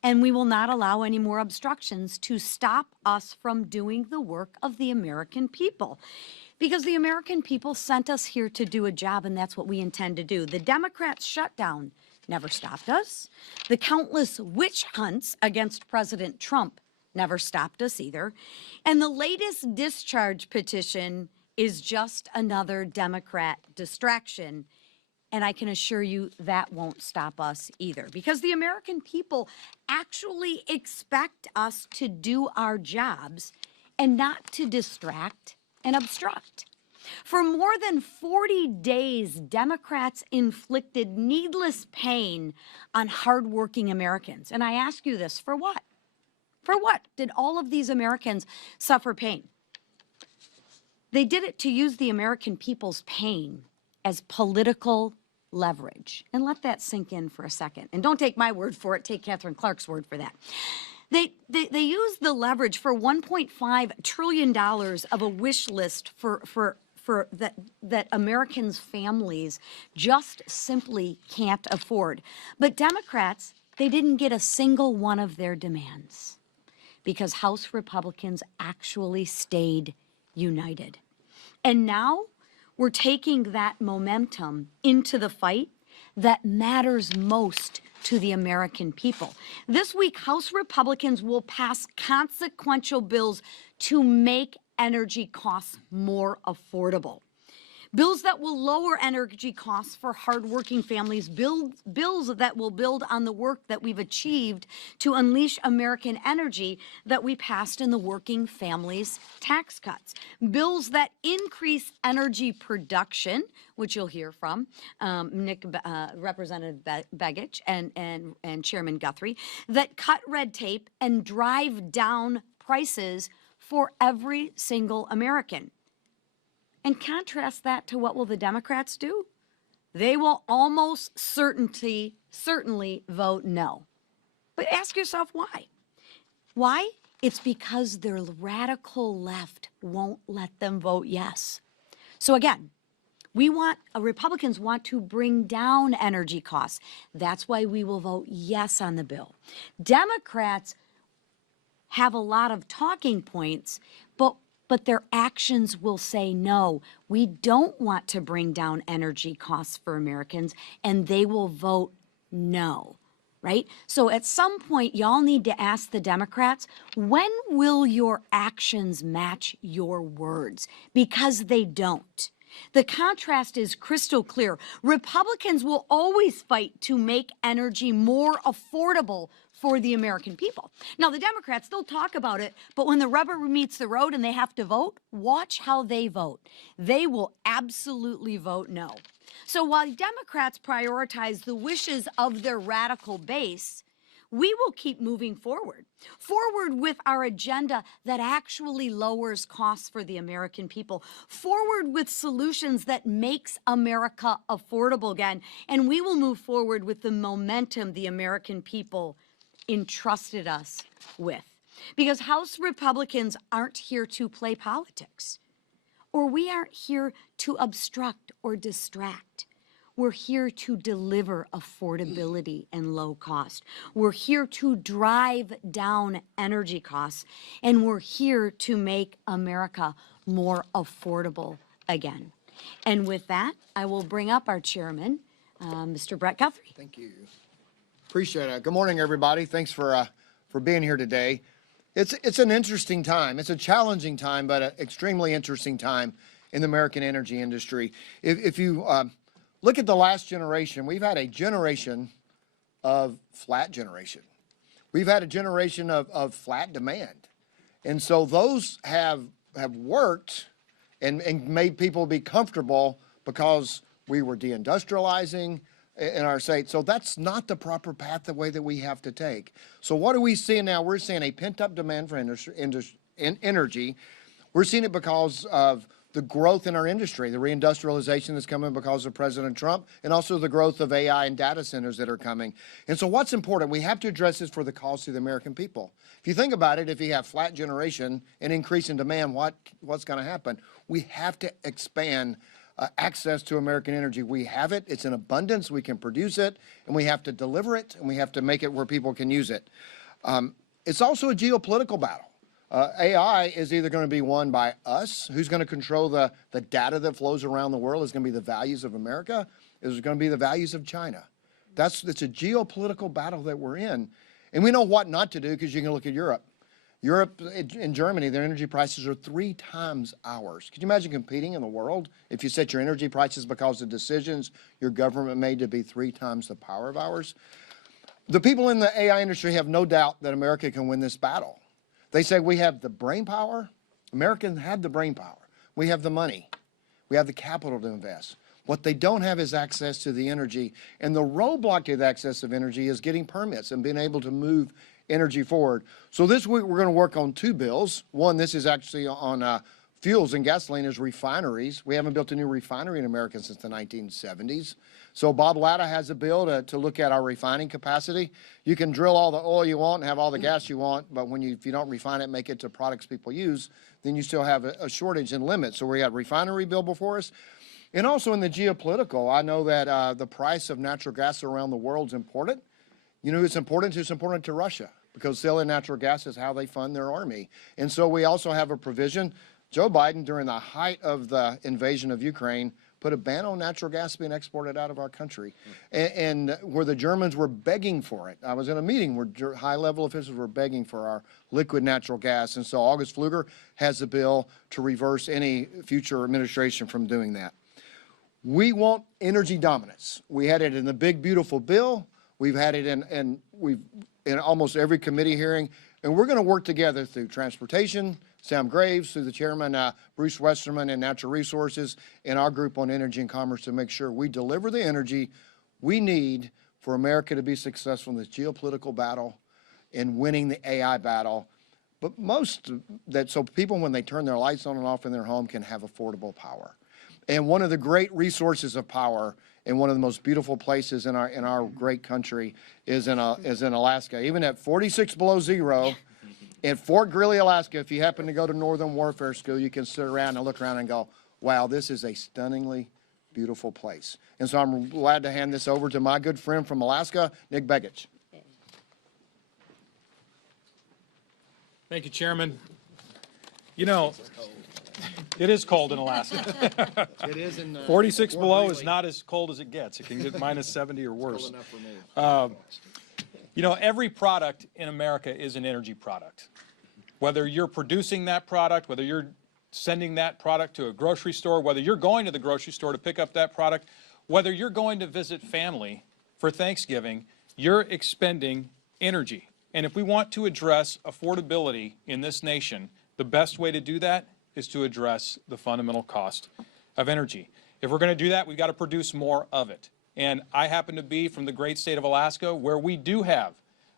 And we will not allow any more obstructions to stop us from doing the work of the American people. Because the American people sent us here to do a job, and that's what we intend to do. The Democrats' shutdown never stopped us. The countless witch hunts against President Trump never stopped us either. And the latest discharge petition is just another Democrat distraction. And I can assure you that won't stop us either, because the American people actually expect us to do our jobs and not to distract and obstruct. For more than 40 days, Democrats inflicted needless pain on hardworking Americans. And I ask you this, for what? For what did all of these Americans suffer pain? They did it to use the American people's pain as political leverage. And let that sink in for a second. And don't take my word for it, take Catherine Clark's word for that. They used the leverage for $1.5 trillion of a wish list for that Americans' families just simply can't afford. But Democrats, they didn't get a single one of their demands because House Republicans actually stayed united. And now we're taking that momentum into the fight that matters most to the American people. This week, House Republicans will pass consequential bills to make energy costs more affordable. Bills that will lower energy costs for hardworking families, bills that will build on the work that we've achieved to unleash American energy that we passed in the Working Families Tax Cuts. Bills that increase energy production, which you'll hear from Representative Begich and Chairman Guthrie, that cut red tape and drive down prices for every single American. And contrast that to what will the Democrats do? They will almost certainly vote no. But ask yourself why. Why? It's because their radical left won't let them vote yes. So again, Republicans want to bring down energy costs. That's why we will vote yes on the bill. Democrats have a lot of talking points, but their actions will say no. We don't want to bring down energy costs for Americans, and they will vote no, right? So at some point, y'all need to ask the Democrats, when will your actions match your words? Because they don't. The contrast is crystal clear. Republicans will always fight to make energy more affordable for the American people. Now, the Democrats, they'll talk about it, but when the rubber meets the road and they have to vote, watch how they vote. They will absolutely vote no. So while Democrats prioritize the wishes of their radical base, we will keep moving forward with our agenda that actually lowers costs for the American people, forward with solutions that makes America affordable again, and we will move forward with the momentum the American people entrusted us with. Because House Republicans aren't here to play politics, or we aren't here to obstruct or distract. We're here to deliver affordability and low cost. We're here to drive down energy costs, and we're here to make America more affordable again. And with that, I will bring up our chairman, Mr. Brett Guthrie. Thank you. Appreciate it. Good morning, everybody. Thanks for being here today. It's an interesting time. It's a challenging time, but an extremely interesting time in the American energy industry. If you look at the last generation, we've had a generation of flat generation. We've had a generation of flat demand. And so those have worked and made people be comfortable because we were deindustrializing in our state. So that's not the proper path, the way that we have to take. So what are we seeing now? We're seeing a pent-up demand for energy. We're seeing it because of the growth in our industry, the reindustrialization that's coming because of President Trump, and also the growth of AI and data centers that are coming. And so what's important, we have to address this for the cost of the American people. If you think about it, if you have flat generation and increase in demand, what's going to happen? We have to expand access to American energy. We have it, it's in abundance, we can produce it, and we have to deliver it, and we have to make it where people can use it. It's also a geopolitical battle. AI is either going to be won by us, who's going to control the data that flows around the world, is going to be the values of America, is it going to be the values of China. It's a geopolitical battle that we're in. And we know what not to do, because you can look at Europe. Europe and Germany, their energy prices are 3 times ours. Could you imagine competing in the world if you set your energy prices because of decisions your government made to be 3 times the power of ours? The people in the AI industry have no doubt that America can win this battle. They say we have the brain power. Americans have the brain power. We have the money. We have the capital to invest. What they don't have is access to the energy. And the roadblock to the access of energy is getting permits and being able to move energy forward. So this week we're going to work on 2 bills. One, this is actually on fuels and gasoline, is refineries. We haven't built a new refinery in America since the 1970s. So Bob Latta has a bill to look at our refining capacity. You can drill all the oil you want and have all the gas you want, but if you don't refine it, make it to products people use, then you still have a shortage and limit. So we have a refinery bill before us. And also in the geopolitical, I know that the price of natural gas around the world is important. You know who it's important to? It's important to Russia, because selling natural gas is how they fund their army. And so we also have a provision. Joe Biden, during the height of the invasion of Ukraine, put a ban on natural gas being exported out of our country, and where the Germans were begging for it. I was in a meeting where high-level officials were begging for our liquid natural gas, and so August Pfluger has a bill to reverse any future administration from doing that. We want energy dominance. We had it in the big, beautiful bill. We've had it in almost every committee hearing, and we're going to work together through transportation, Sam Graves, through the chairman, Bruce Westerman, and Natural Resources, and our group on energy and commerce, to make sure we deliver the energy we need for America to be successful in this geopolitical battle and winning the AI battle. But so people, when they turn their lights on and off in their home, can have affordable power. And one of the great resources of power, and one of the most beautiful places in our great country, is in Alaska. Even at 46 below zero, in Fort Greely, Alaska, if you happen to go to Northern Warfare School, you can sit around and look around and go, wow, this is a stunningly beautiful place. And so I'm glad to hand this over to my good friend from Alaska, Nick Begich. Thank you, Chairman. You know, it is cold in Alaska. It is in 46 below is not as cold as it gets. It can get minus 70 or worse. You know, every product in America is an energy product. Whether you're producing that product, whether you're sending that product to a grocery store, whether you're going to the grocery store to pick up that product, whether you're going to visit family for Thanksgiving, you're expending energy. And if we want to address affordability in this nation, the best way to do that is to address the fundamental cost of energy. If we're going to do that, we've got to produce more of it. And I happen to be from the great state of Alaska, where we do have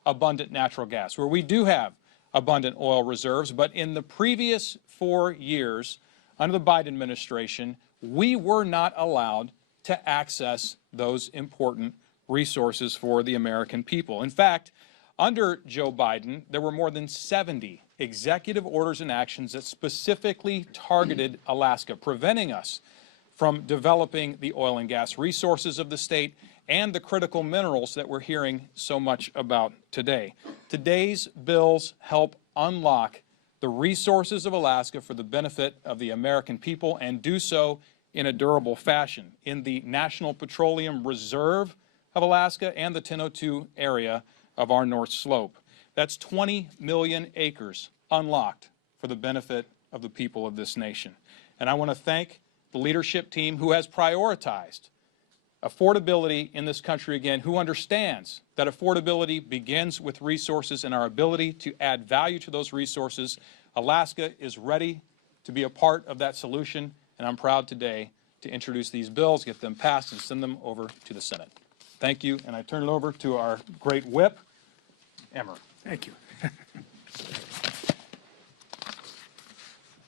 abundant natural gas, where we do have abundant oil reserves. But in the previous 4 years, under the Biden administration, we were not allowed to access those important resources for the American people. In fact, under Joe Biden, there were more than 70 executive orders and actions that specifically targeted Alaska, preventing us from developing the oil and gas resources of the state and the critical minerals that we're hearing so much about today. Today's bills help unlock the resources of Alaska for the benefit of the American people, and do so in a durable fashion. In the National Petroleum Reserve of Alaska and the 1002 area of our North Slope. That's 20 million acres unlocked for the benefit of the people of this nation. And I want to thank the leadership team who has prioritized affordability in this country again, who understands that affordability begins with resources and our ability to add value to those resources. Alaska is ready to be a part of that solution, and I'm proud today to introduce these bills, get them passed, and send them over to the Senate. Thank you, and I turn it over to our great whip, Emmer. Thank you.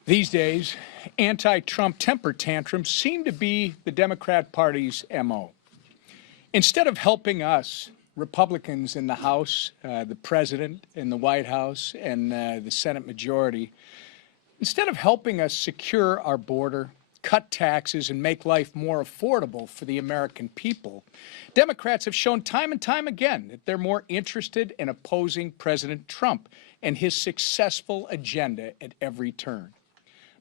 These days, anti-Trump temper tantrums seem to be the Democrat Party's MO. Instead of helping us, Republicans in the House, the President in the White House, and the Senate majority, instead of helping us secure our border, cut taxes, and make life more affordable for the American people, Democrats have shown time and time again that they're more interested in opposing President Trump and his successful agenda at every turn.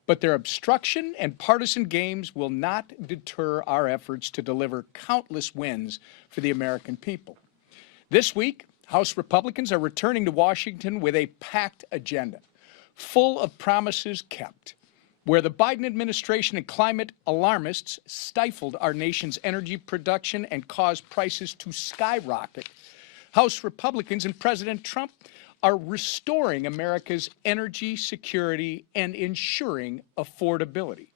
But their obstruction and partisan games will not deter our efforts to deliver countless wins for the American people. This week, House Republicans are returning to Washington with a packed agenda, full of promises kept. Where the Biden administration and climate alarmists stifled our nation's energy production and caused prices to skyrocket, House Republicans and President Trump are restoring America's energy security and ensuring affordability.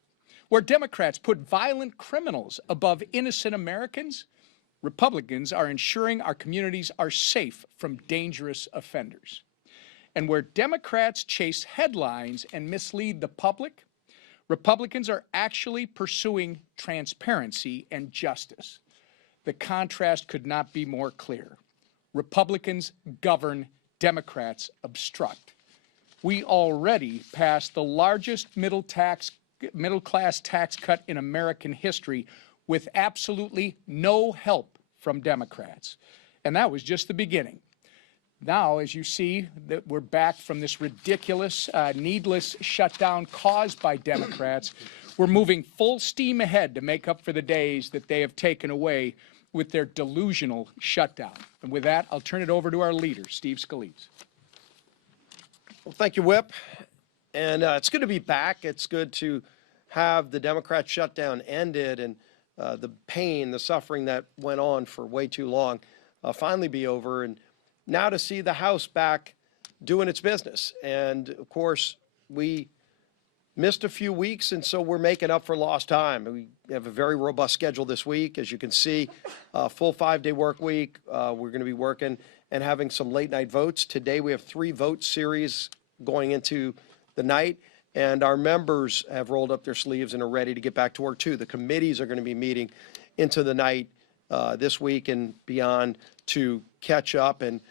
Where Democrats put violent criminals above innocent Americans, Republicans are ensuring our communities are safe from dangerous offenders. And where Democrats chase headlines and mislead the public, Republicans are actually pursuing transparency and justice. The contrast could not be more clear. Republicans govern, Democrats obstruct. We already passed the largest middle-class tax cut in American history with absolutely no help from Democrats. And that was just the beginning. Now, as you see, that we're back from this ridiculous, needless shutdown caused by Democrats, we're moving full steam ahead to make up for the days that they have taken away with their delusional shutdown. And with that, I'll turn it over to our leader, Steve Scalise. Well, thank you, Whip. And it's good to be back. It's good to have the Democrat shutdown ended and the pain, the suffering that went on for way too long finally be over. And now to see the House back doing its business. And of course, we missed a few weeks, and so we're making up for lost time. We have a very robust schedule this week. As you can see, a full 5-day work week. We're going to be working and having some late night votes. Today we have 3 vote series going into the night, and our members have rolled up their sleeves and are ready to get back to work too. The committees are going to be meeting into the night this week and beyond to catch up and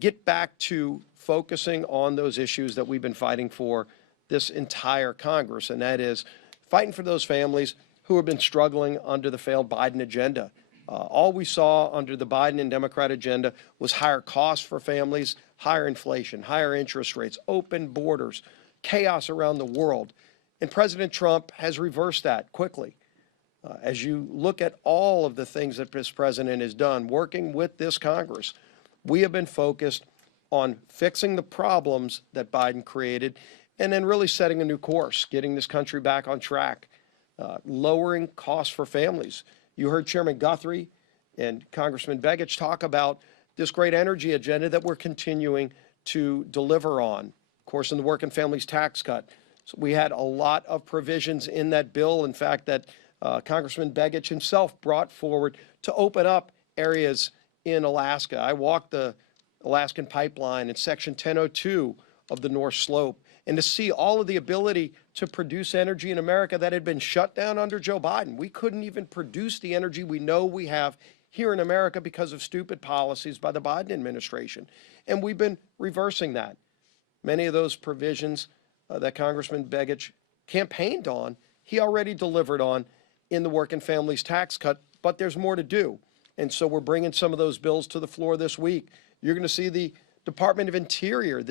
get back to focusing on those issues that we've been fighting for this entire Congress, and that is fighting for those families who have been struggling under the failed Biden agenda. All we saw under the Biden and Democrat agenda was higher costs for families, higher inflation, higher interest rates, open borders, chaos around the world. And President Trump has reversed that quickly. As you look at all of the things that this president has done, working with this Congress, we have been focused on fixing the problems that Biden created and then really setting a new course, getting this country back on track, lowering costs for families. You heard Chairman Guthrie and Congressman Begich talk about this great energy agenda that we're continuing to deliver on. Of course, in the Working Families Tax Cut, so we had a lot of provisions in that bill, in fact, that Congressman Begich himself brought forward to open up areas in Alaska. I walked the Alaskan pipeline in Section 1002 of the North Slope, and to see all of the ability to produce energy in America that had been shut down under Joe Biden. We couldn't even produce the energy we know we have here in America because of stupid policies by the Biden administration. And we've been reversing that. Many of those provisions that Congressman Begich campaigned on, he already delivered on in the Working Families Tax Cut, but there's more to do. And so we're bringing some of those bills to the floor this week. You're going to see the Department of Interior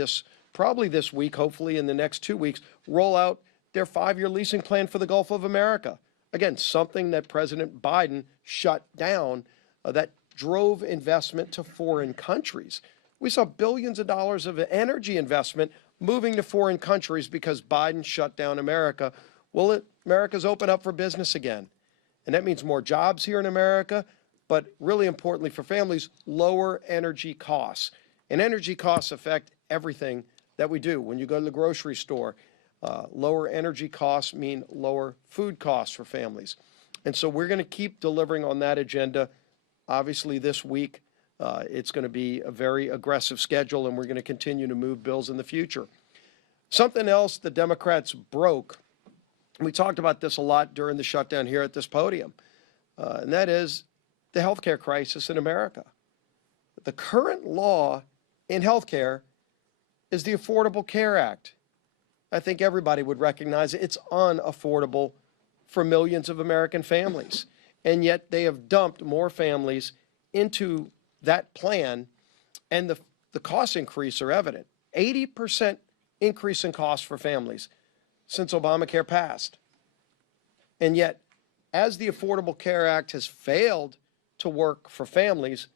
probably this week, hopefully in the next 2 weeks, roll out their 5-year leasing plan for the Gulf of America. Again, something that President Biden shut down that drove investment to foreign countries. We saw billions of dollars of energy investment moving to foreign countries because Biden shut down America. Well, America's open up for business again. And that means more jobs here in America, but really importantly for families, lower energy costs. And energy costs affect everything that we do. When you go to the grocery store, lower energy costs mean lower food costs for families. And so we're going to keep delivering on that agenda. Obviously, this week, it's going to be a very aggressive schedule, and we're going to continue to move bills in the future. Something else the Democrats broke, and we talked about this a lot during the shutdown here at this podium, and that is the healthcare crisis in America. The current law in healthcare is the Affordable Care Act. I think everybody would recognize it. It's unaffordable for millions of American families. And yet they have dumped more families into that plan, and the cost increase are evident. 80% increase in costs for families since Obamacare passed. And yet, as the Affordable Care Act has failed to work for families,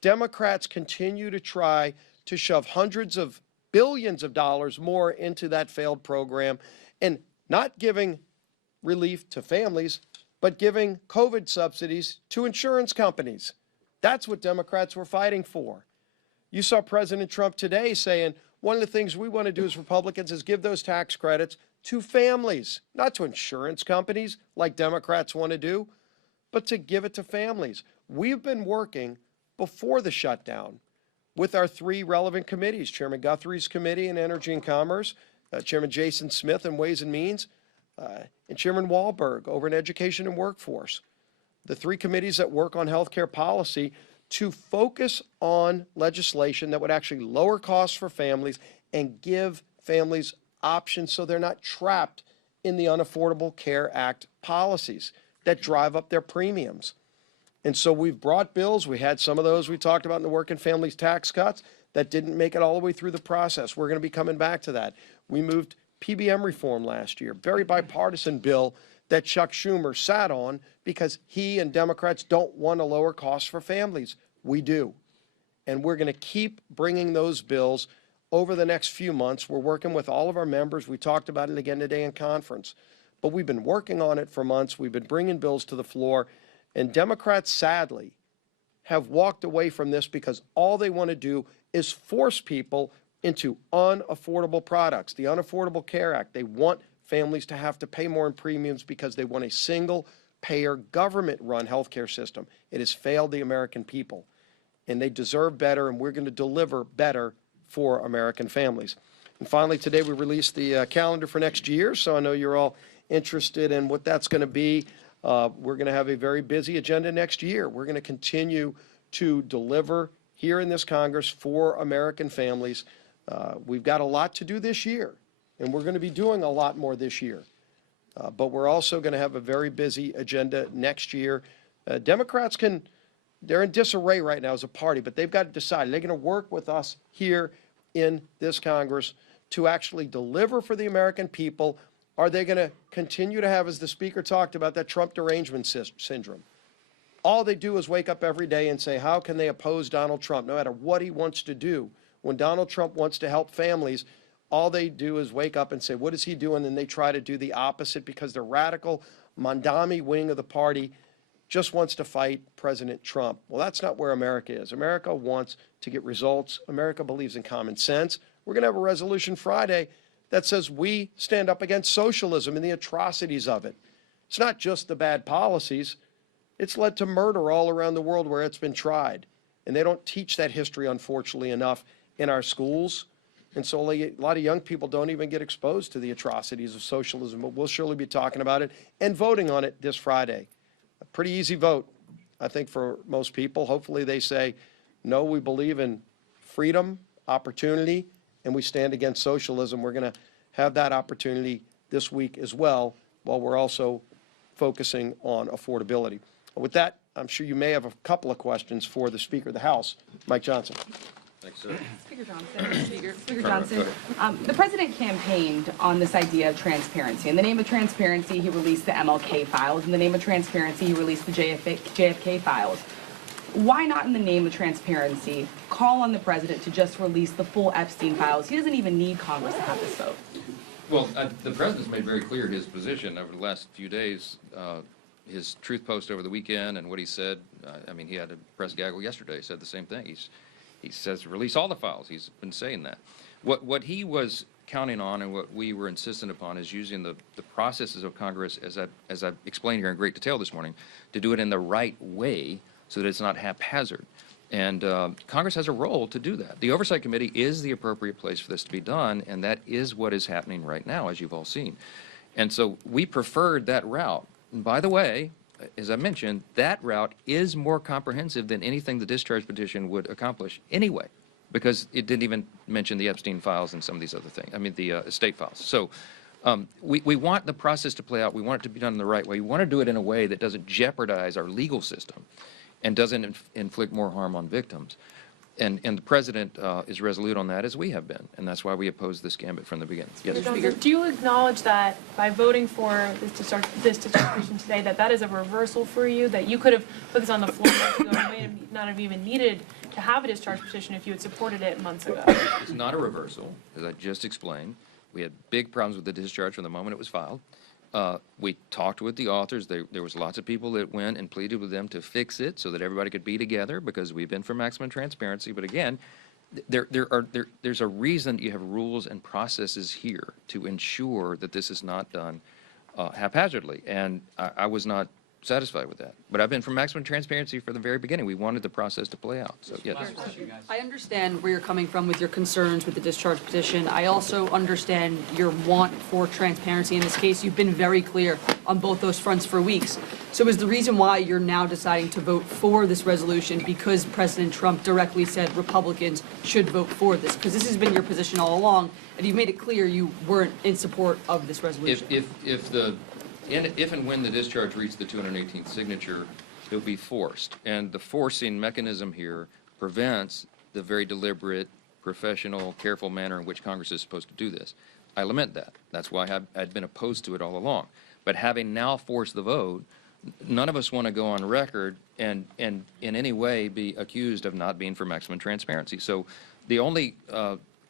Democrats continue to try to shove hundreds of billions of dollars more into that failed program, and not giving relief to families, but giving COVID subsidies to insurance companies. That's what Democrats were fighting for. You saw President Trump today saying, one of the things we want to do as Republicans is give those tax credits to families, not to insurance companies like Democrats want to do, but to give it to families. We've been working before the shutdown with our three relevant committees, Chairman Guthrie's committee in Energy and Commerce, Chairman Jason Smith in Ways and Means, and Chairman Wahlberg over in Education and Workforce. The three committees that work on healthcare policy to focus on legislation that would actually lower costs for families and give families options so they're not trapped in the Unaffordable Care Act policies that drive up their premiums. And so we've brought bills. We had some of those we talked about in the working families tax cuts that didn't make it all the way through the process. We're going to be coming back to that. We moved PBM reform last year, very bipartisan bill that Chuck Schumer sat on because he and Democrats don't want to lower costs for families. We do. And we're going to keep bringing those bills over the next few months. We're working with all of our members. We talked about it again today in conference. But we've been working on it for months. We've been bringing bills to the floor. And Democrats, sadly, have walked away from this because all they want to do is force people into unaffordable products, the Unaffordable Care Act. They want families to have to pay more in premiums because they want a single-payer, government-run healthcare system. It has failed the American people, and they deserve better, and we're going to deliver better for American families. And finally, today we released the calendar for next year, so I know you're all interested in what that's going to be. We're going to have a very busy agenda next year. We're going to continue to deliver here in this Congress for American families. We've got a lot to do this year, and we're going to be doing a lot more this year. But we're also going to have a very busy agenda next year. Democrats they're in disarray right now as a party, but they've got to decide. They're going to work with us here in this Congress to actually deliver for the American people. Are they going to continue to have, as the Speaker talked about, that Trump derangement syndrome? All they do is wake up every day and say, how can they oppose Donald Trump, no matter what he wants to do? When Donald Trump wants to help families, all they do is wake up and say, what is he doing? And they try to do the opposite because the radical Mondami wing of the party just wants to fight President Trump. Well, that's not where America is. America wants to get results. America believes in common sense. We're going to have a resolution Friday that says we stand up against socialism and the atrocities of it. It's not just the bad policies. It's led to murder all around the world where it's been tried. And they don't teach that history, unfortunately, enough in our schools. And so a lot of young people don't even get exposed to the atrocities of socialism. But we'll surely be talking about it and voting on it this Friday. A pretty easy vote, I think, for most people. Hopefully they say, no, we believe in freedom, opportunity, and we stand against socialism. We're going to have that opportunity this week as well, while we're also focusing on affordability. With that, I'm sure you may have a couple of questions for the Speaker of the House, Mike Johnson. Thanks, sir. Speaker Johnson, Speaker Johnson, the president campaigned on this idea of transparency. In the name of transparency, he released the MLK files. In the name of transparency, he released the JFK files. Why not, in the name of transparency, call on the president to just release the full Epstein files? He doesn't even need Congress to have this vote. Well, the president's made very clear his position over the last few days his truth post over the weekend and what he said, I mean, he had a press gaggle yesterday, said the same thing. He says, release all the files. He's been saying that. What he was counting on and what we were insistent upon is using the processes of Congress, as I've explained here in great detail this morning, to do it in the right way so that it's not haphazard. And Congress has a role to do that. The Oversight Committee is the appropriate place for this to be done, and that is what is happening right now, as you've all seen. And so we preferred that route. And by the way, as I mentioned, that route is more comprehensive than anything the discharge petition would accomplish anyway, because it didn't even mention the Epstein files and some of these other things, I mean, the estate files. So we want the process to play out. We want it to be done in the right way. We want to do it in a way that doesn't jeopardize our legal system and doesn't inflict more harm on victims. And the president is resolute on that, as we have been, and that's why we opposed this gambit from the beginning. Yes. Speaker, do you acknowledge that by voting for this distribution today, that is a reversal for you, that you could have put this on the floor months ago and may not have even needed to have a discharge petition if you had supported it months ago? It's not a reversal, as I just explained. We had big problems with the discharge from the moment it was filed. We talked with the authors. There was lots of people that went and pleaded with them to fix it so that everybody could be together, because we've been for maximum transparency. But again, there's a reason you have rules and processes here to ensure that this is not done haphazardly. And I was not satisfied with that. But I've been for maximum transparency from the very beginning. We wanted the process to play out. So, yes. I understand where you're coming from with your concerns with the discharge petition. I also understand your want for transparency in this case. You've been very clear on both those fronts for weeks. So is the reason why you're now deciding to vote for this resolution because President Trump directly said Republicans should vote for this? Because this has been your position all along, and you've made it clear you weren't in support of this resolution. If and when the discharge reached the 218th signature, it'll be forced. And the forcing mechanism here prevents the very deliberate, professional, careful manner in which Congress is supposed to do this. I lament that. That's why I'd been opposed to it all along. But having now forced the vote, none of us want to go on record and in any way be accused of not being for maximum transparency. So the only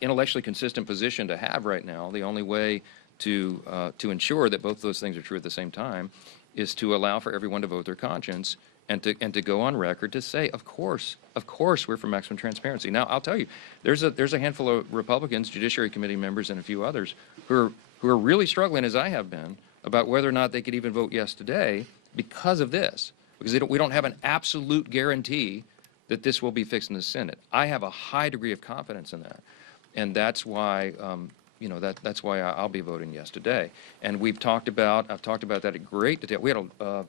intellectually consistent position to have right now, the only way to ensure that both those things are true at the same time, is to allow for everyone to vote their conscience and to go on record to say, of course, we're for maximum transparency. Now, I'll tell you, there's a handful of Republicans, Judiciary Committee members, and a few others who are really struggling, as I have been, about whether or not they could even vote yes today because of this, because we don't have an absolute guarantee that this will be fixed in the Senate. I have a high degree of confidence in that, and that's why. That's why I'll be voting yes today. And I've talked about that in great detail. We had an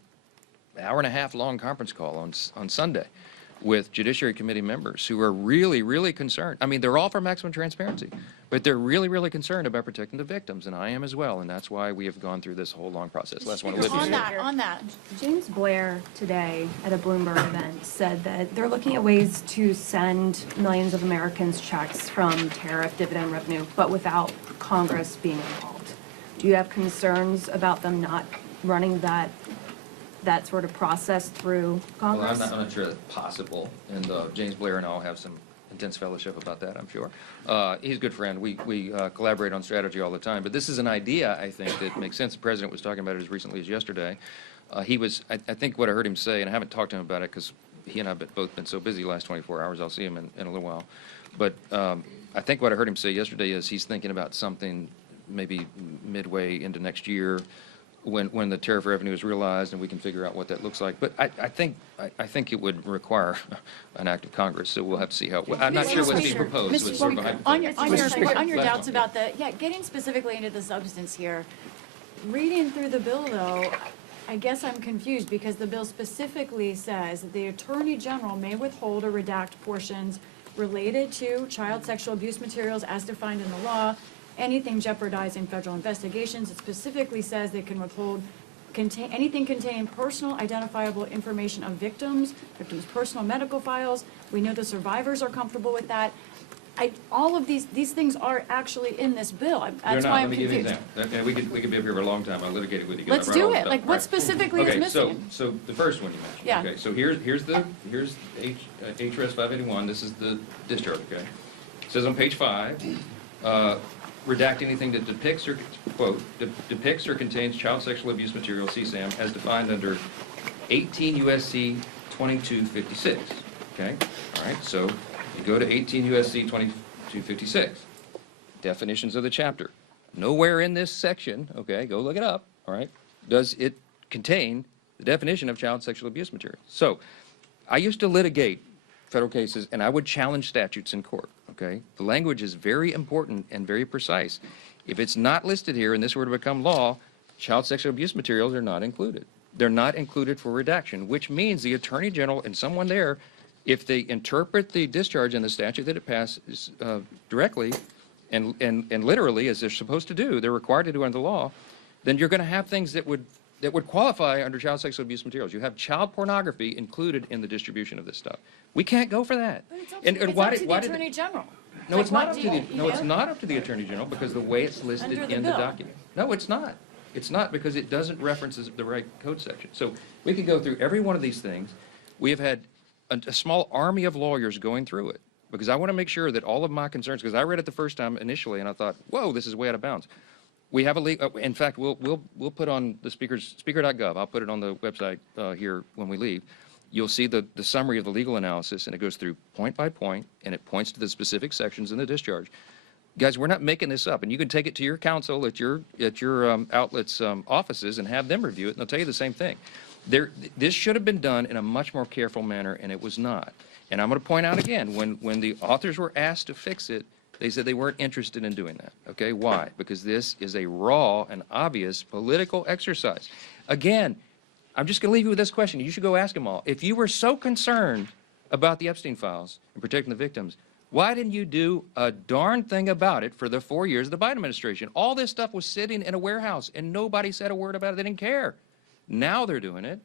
hour and a half long conference call on Sunday with Judiciary Committee members who are really, really concerned. I mean, they're all for maximum transparency, but they're really, really concerned about protecting the victims, and I am as well, and that's why we have gone through this whole long process. Last one, Olivia. On that, James Blair today at a Bloomberg event said that they're looking at ways to send millions of Americans checks from tariff dividend revenue, but without Congress being involved. Do you have concerns about them not running that sort of process through Congress? Well, I'm not sure that's possible, and James Blair and I will have some intense fellowship about that, I'm sure. He's a good friend. We collaborate on strategy all the time, but this is an idea, I think, that makes sense. The president was talking about it as recently as yesterday. I think what I heard him say, and I haven't talked to him about it because he and I have both been so busy the last 24 hours, I'll see him in a little while, but I think what I heard him say yesterday is he's thinking about something maybe midway into next year, when the tariff revenue is realized and we can figure out what that looks like. But I think it would require an act of Congress, so we'll have to see how. I'm not sure what's being proposed. Mr. Speaker, on your doubts about getting specifically into the substance here, reading through the bill though, I guess I'm confused because the bill specifically says that the Attorney General may withhold or redact portions related to child sexual abuse materials as defined in the law, anything jeopardizing federal investigations. It specifically says they can withhold anything containing personal identifiable information of victims' personal medical files. We know the survivors are comfortable with that. All of these things are actually in this bill. That's why I'm confused. Okay, we could be up here for a long time. I'll litigate it with you. Let's do it. Like, what specifically is missing? Okay, so the first one you mentioned. Yeah. Okay, so here's HRS 581. This is the discharge. Okay, it says on page 5. redact anything that depicts or, quote, depicts or contains child sexual abuse material, CSAM, as defined under 18 U.S.C. 2256. Okay? All right, so you go to 18 U.S.C. 2256. Definitions of the chapter. Nowhere in this section, okay, go look it up, all right, does it contain the definition of child sexual abuse material. So I used to litigate federal cases, and I would challenge statutes in court, okay? The language is very important and very precise. If it's not listed here and this were to become law, child sexual abuse materials are not included. They're not included for redaction, which means the Attorney General and someone there, if they interpret the discharge in the statute that it passes directly and literally, as they're supposed to do, they're required to do under the law, then you're going to have things that would qualify under child sexual abuse materials. You have child pornography included in the distribution of this stuff. We can't go for that. But it's up And to, it's why up did- to the why did- Attorney General. No, Like, it's not what up do to you- the, no, it's not up to the Attorney General because the way it's listed Under the in the bill. document. No, it's not. It's not because it doesn't reference the right code section. So we could go through every one of these things. We have had a small army of lawyers going through it because I want to make sure that all of my concerns, because I read it the first time initially and I thought, whoa, this is way out of bounds. We have a in fact, we'll put on the speaker.gov. I'll put it on the website here when we leave. You'll see the summary of the legal analysis, and it goes through point by point, and it points to the specific sections in the discharge. Guys, we're not making this up, and you can take it to your counsel at your outlet's offices and have them review it, and they'll tell you the same thing. This should have been done in a much more careful manner, and it was not. And I'm going to point out again, when the authors were asked to fix it, they said they weren't interested in doing that. Okay, why? Because this is a raw and obvious political exercise. Again, I'm just going to leave you with this question. You should go ask them all. If you were so concerned about the Epstein files and protecting the victims, why didn't you do a darn thing about it for the 4 years of the Biden administration? All this stuff was sitting in a warehouse, and nobody said a word about it. They didn't care. Now they're doing it.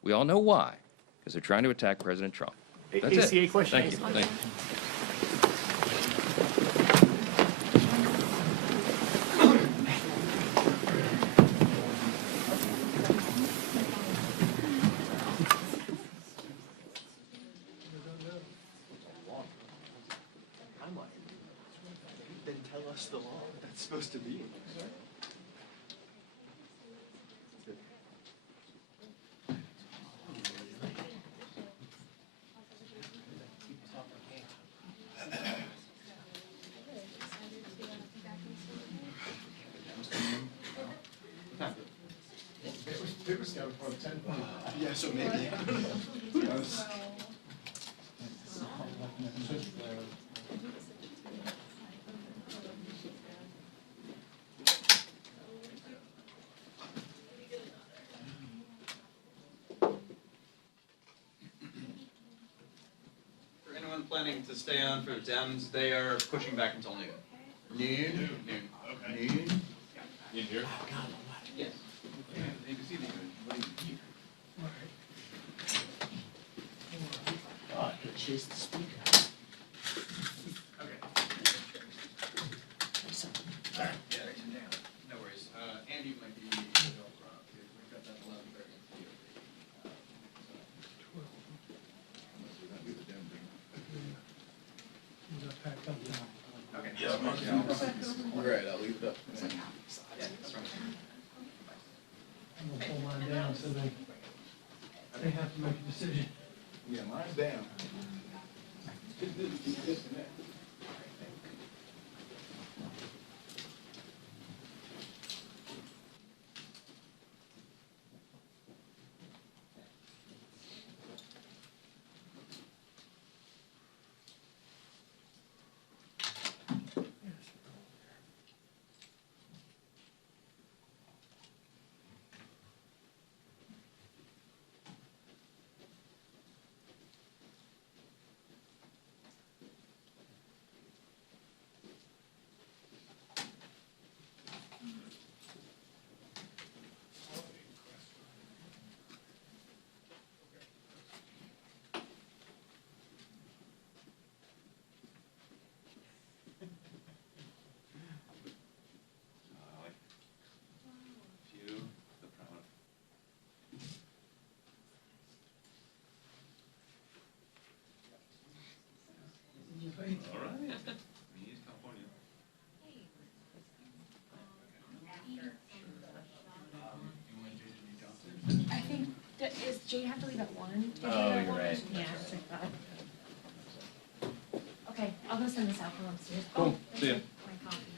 We all know why. Because they're trying to attack President Trump. That's ACA it. question. Thank you. Thank you. Then tell us the law that's supposed to be. Yeah, so maybe. Who knows? For anyone planning to stay on for Dems, they are pushing back until noon. Noon? Noon. Okay. Noon? You here? Yes. Chase the speaker. No worries. Andy might be, we've got that 11:30. Okay. Right, I'll leave it up. I'm gonna pull mine down so they have to make a decision. Yeah, mine's down. Jay, you have to leave at 1? Did you Oh, leave at you're 1? right. Yeah, it's like that. Okay, I'll go send this out from upstairs. Cool. Oh, See ya. my coffee.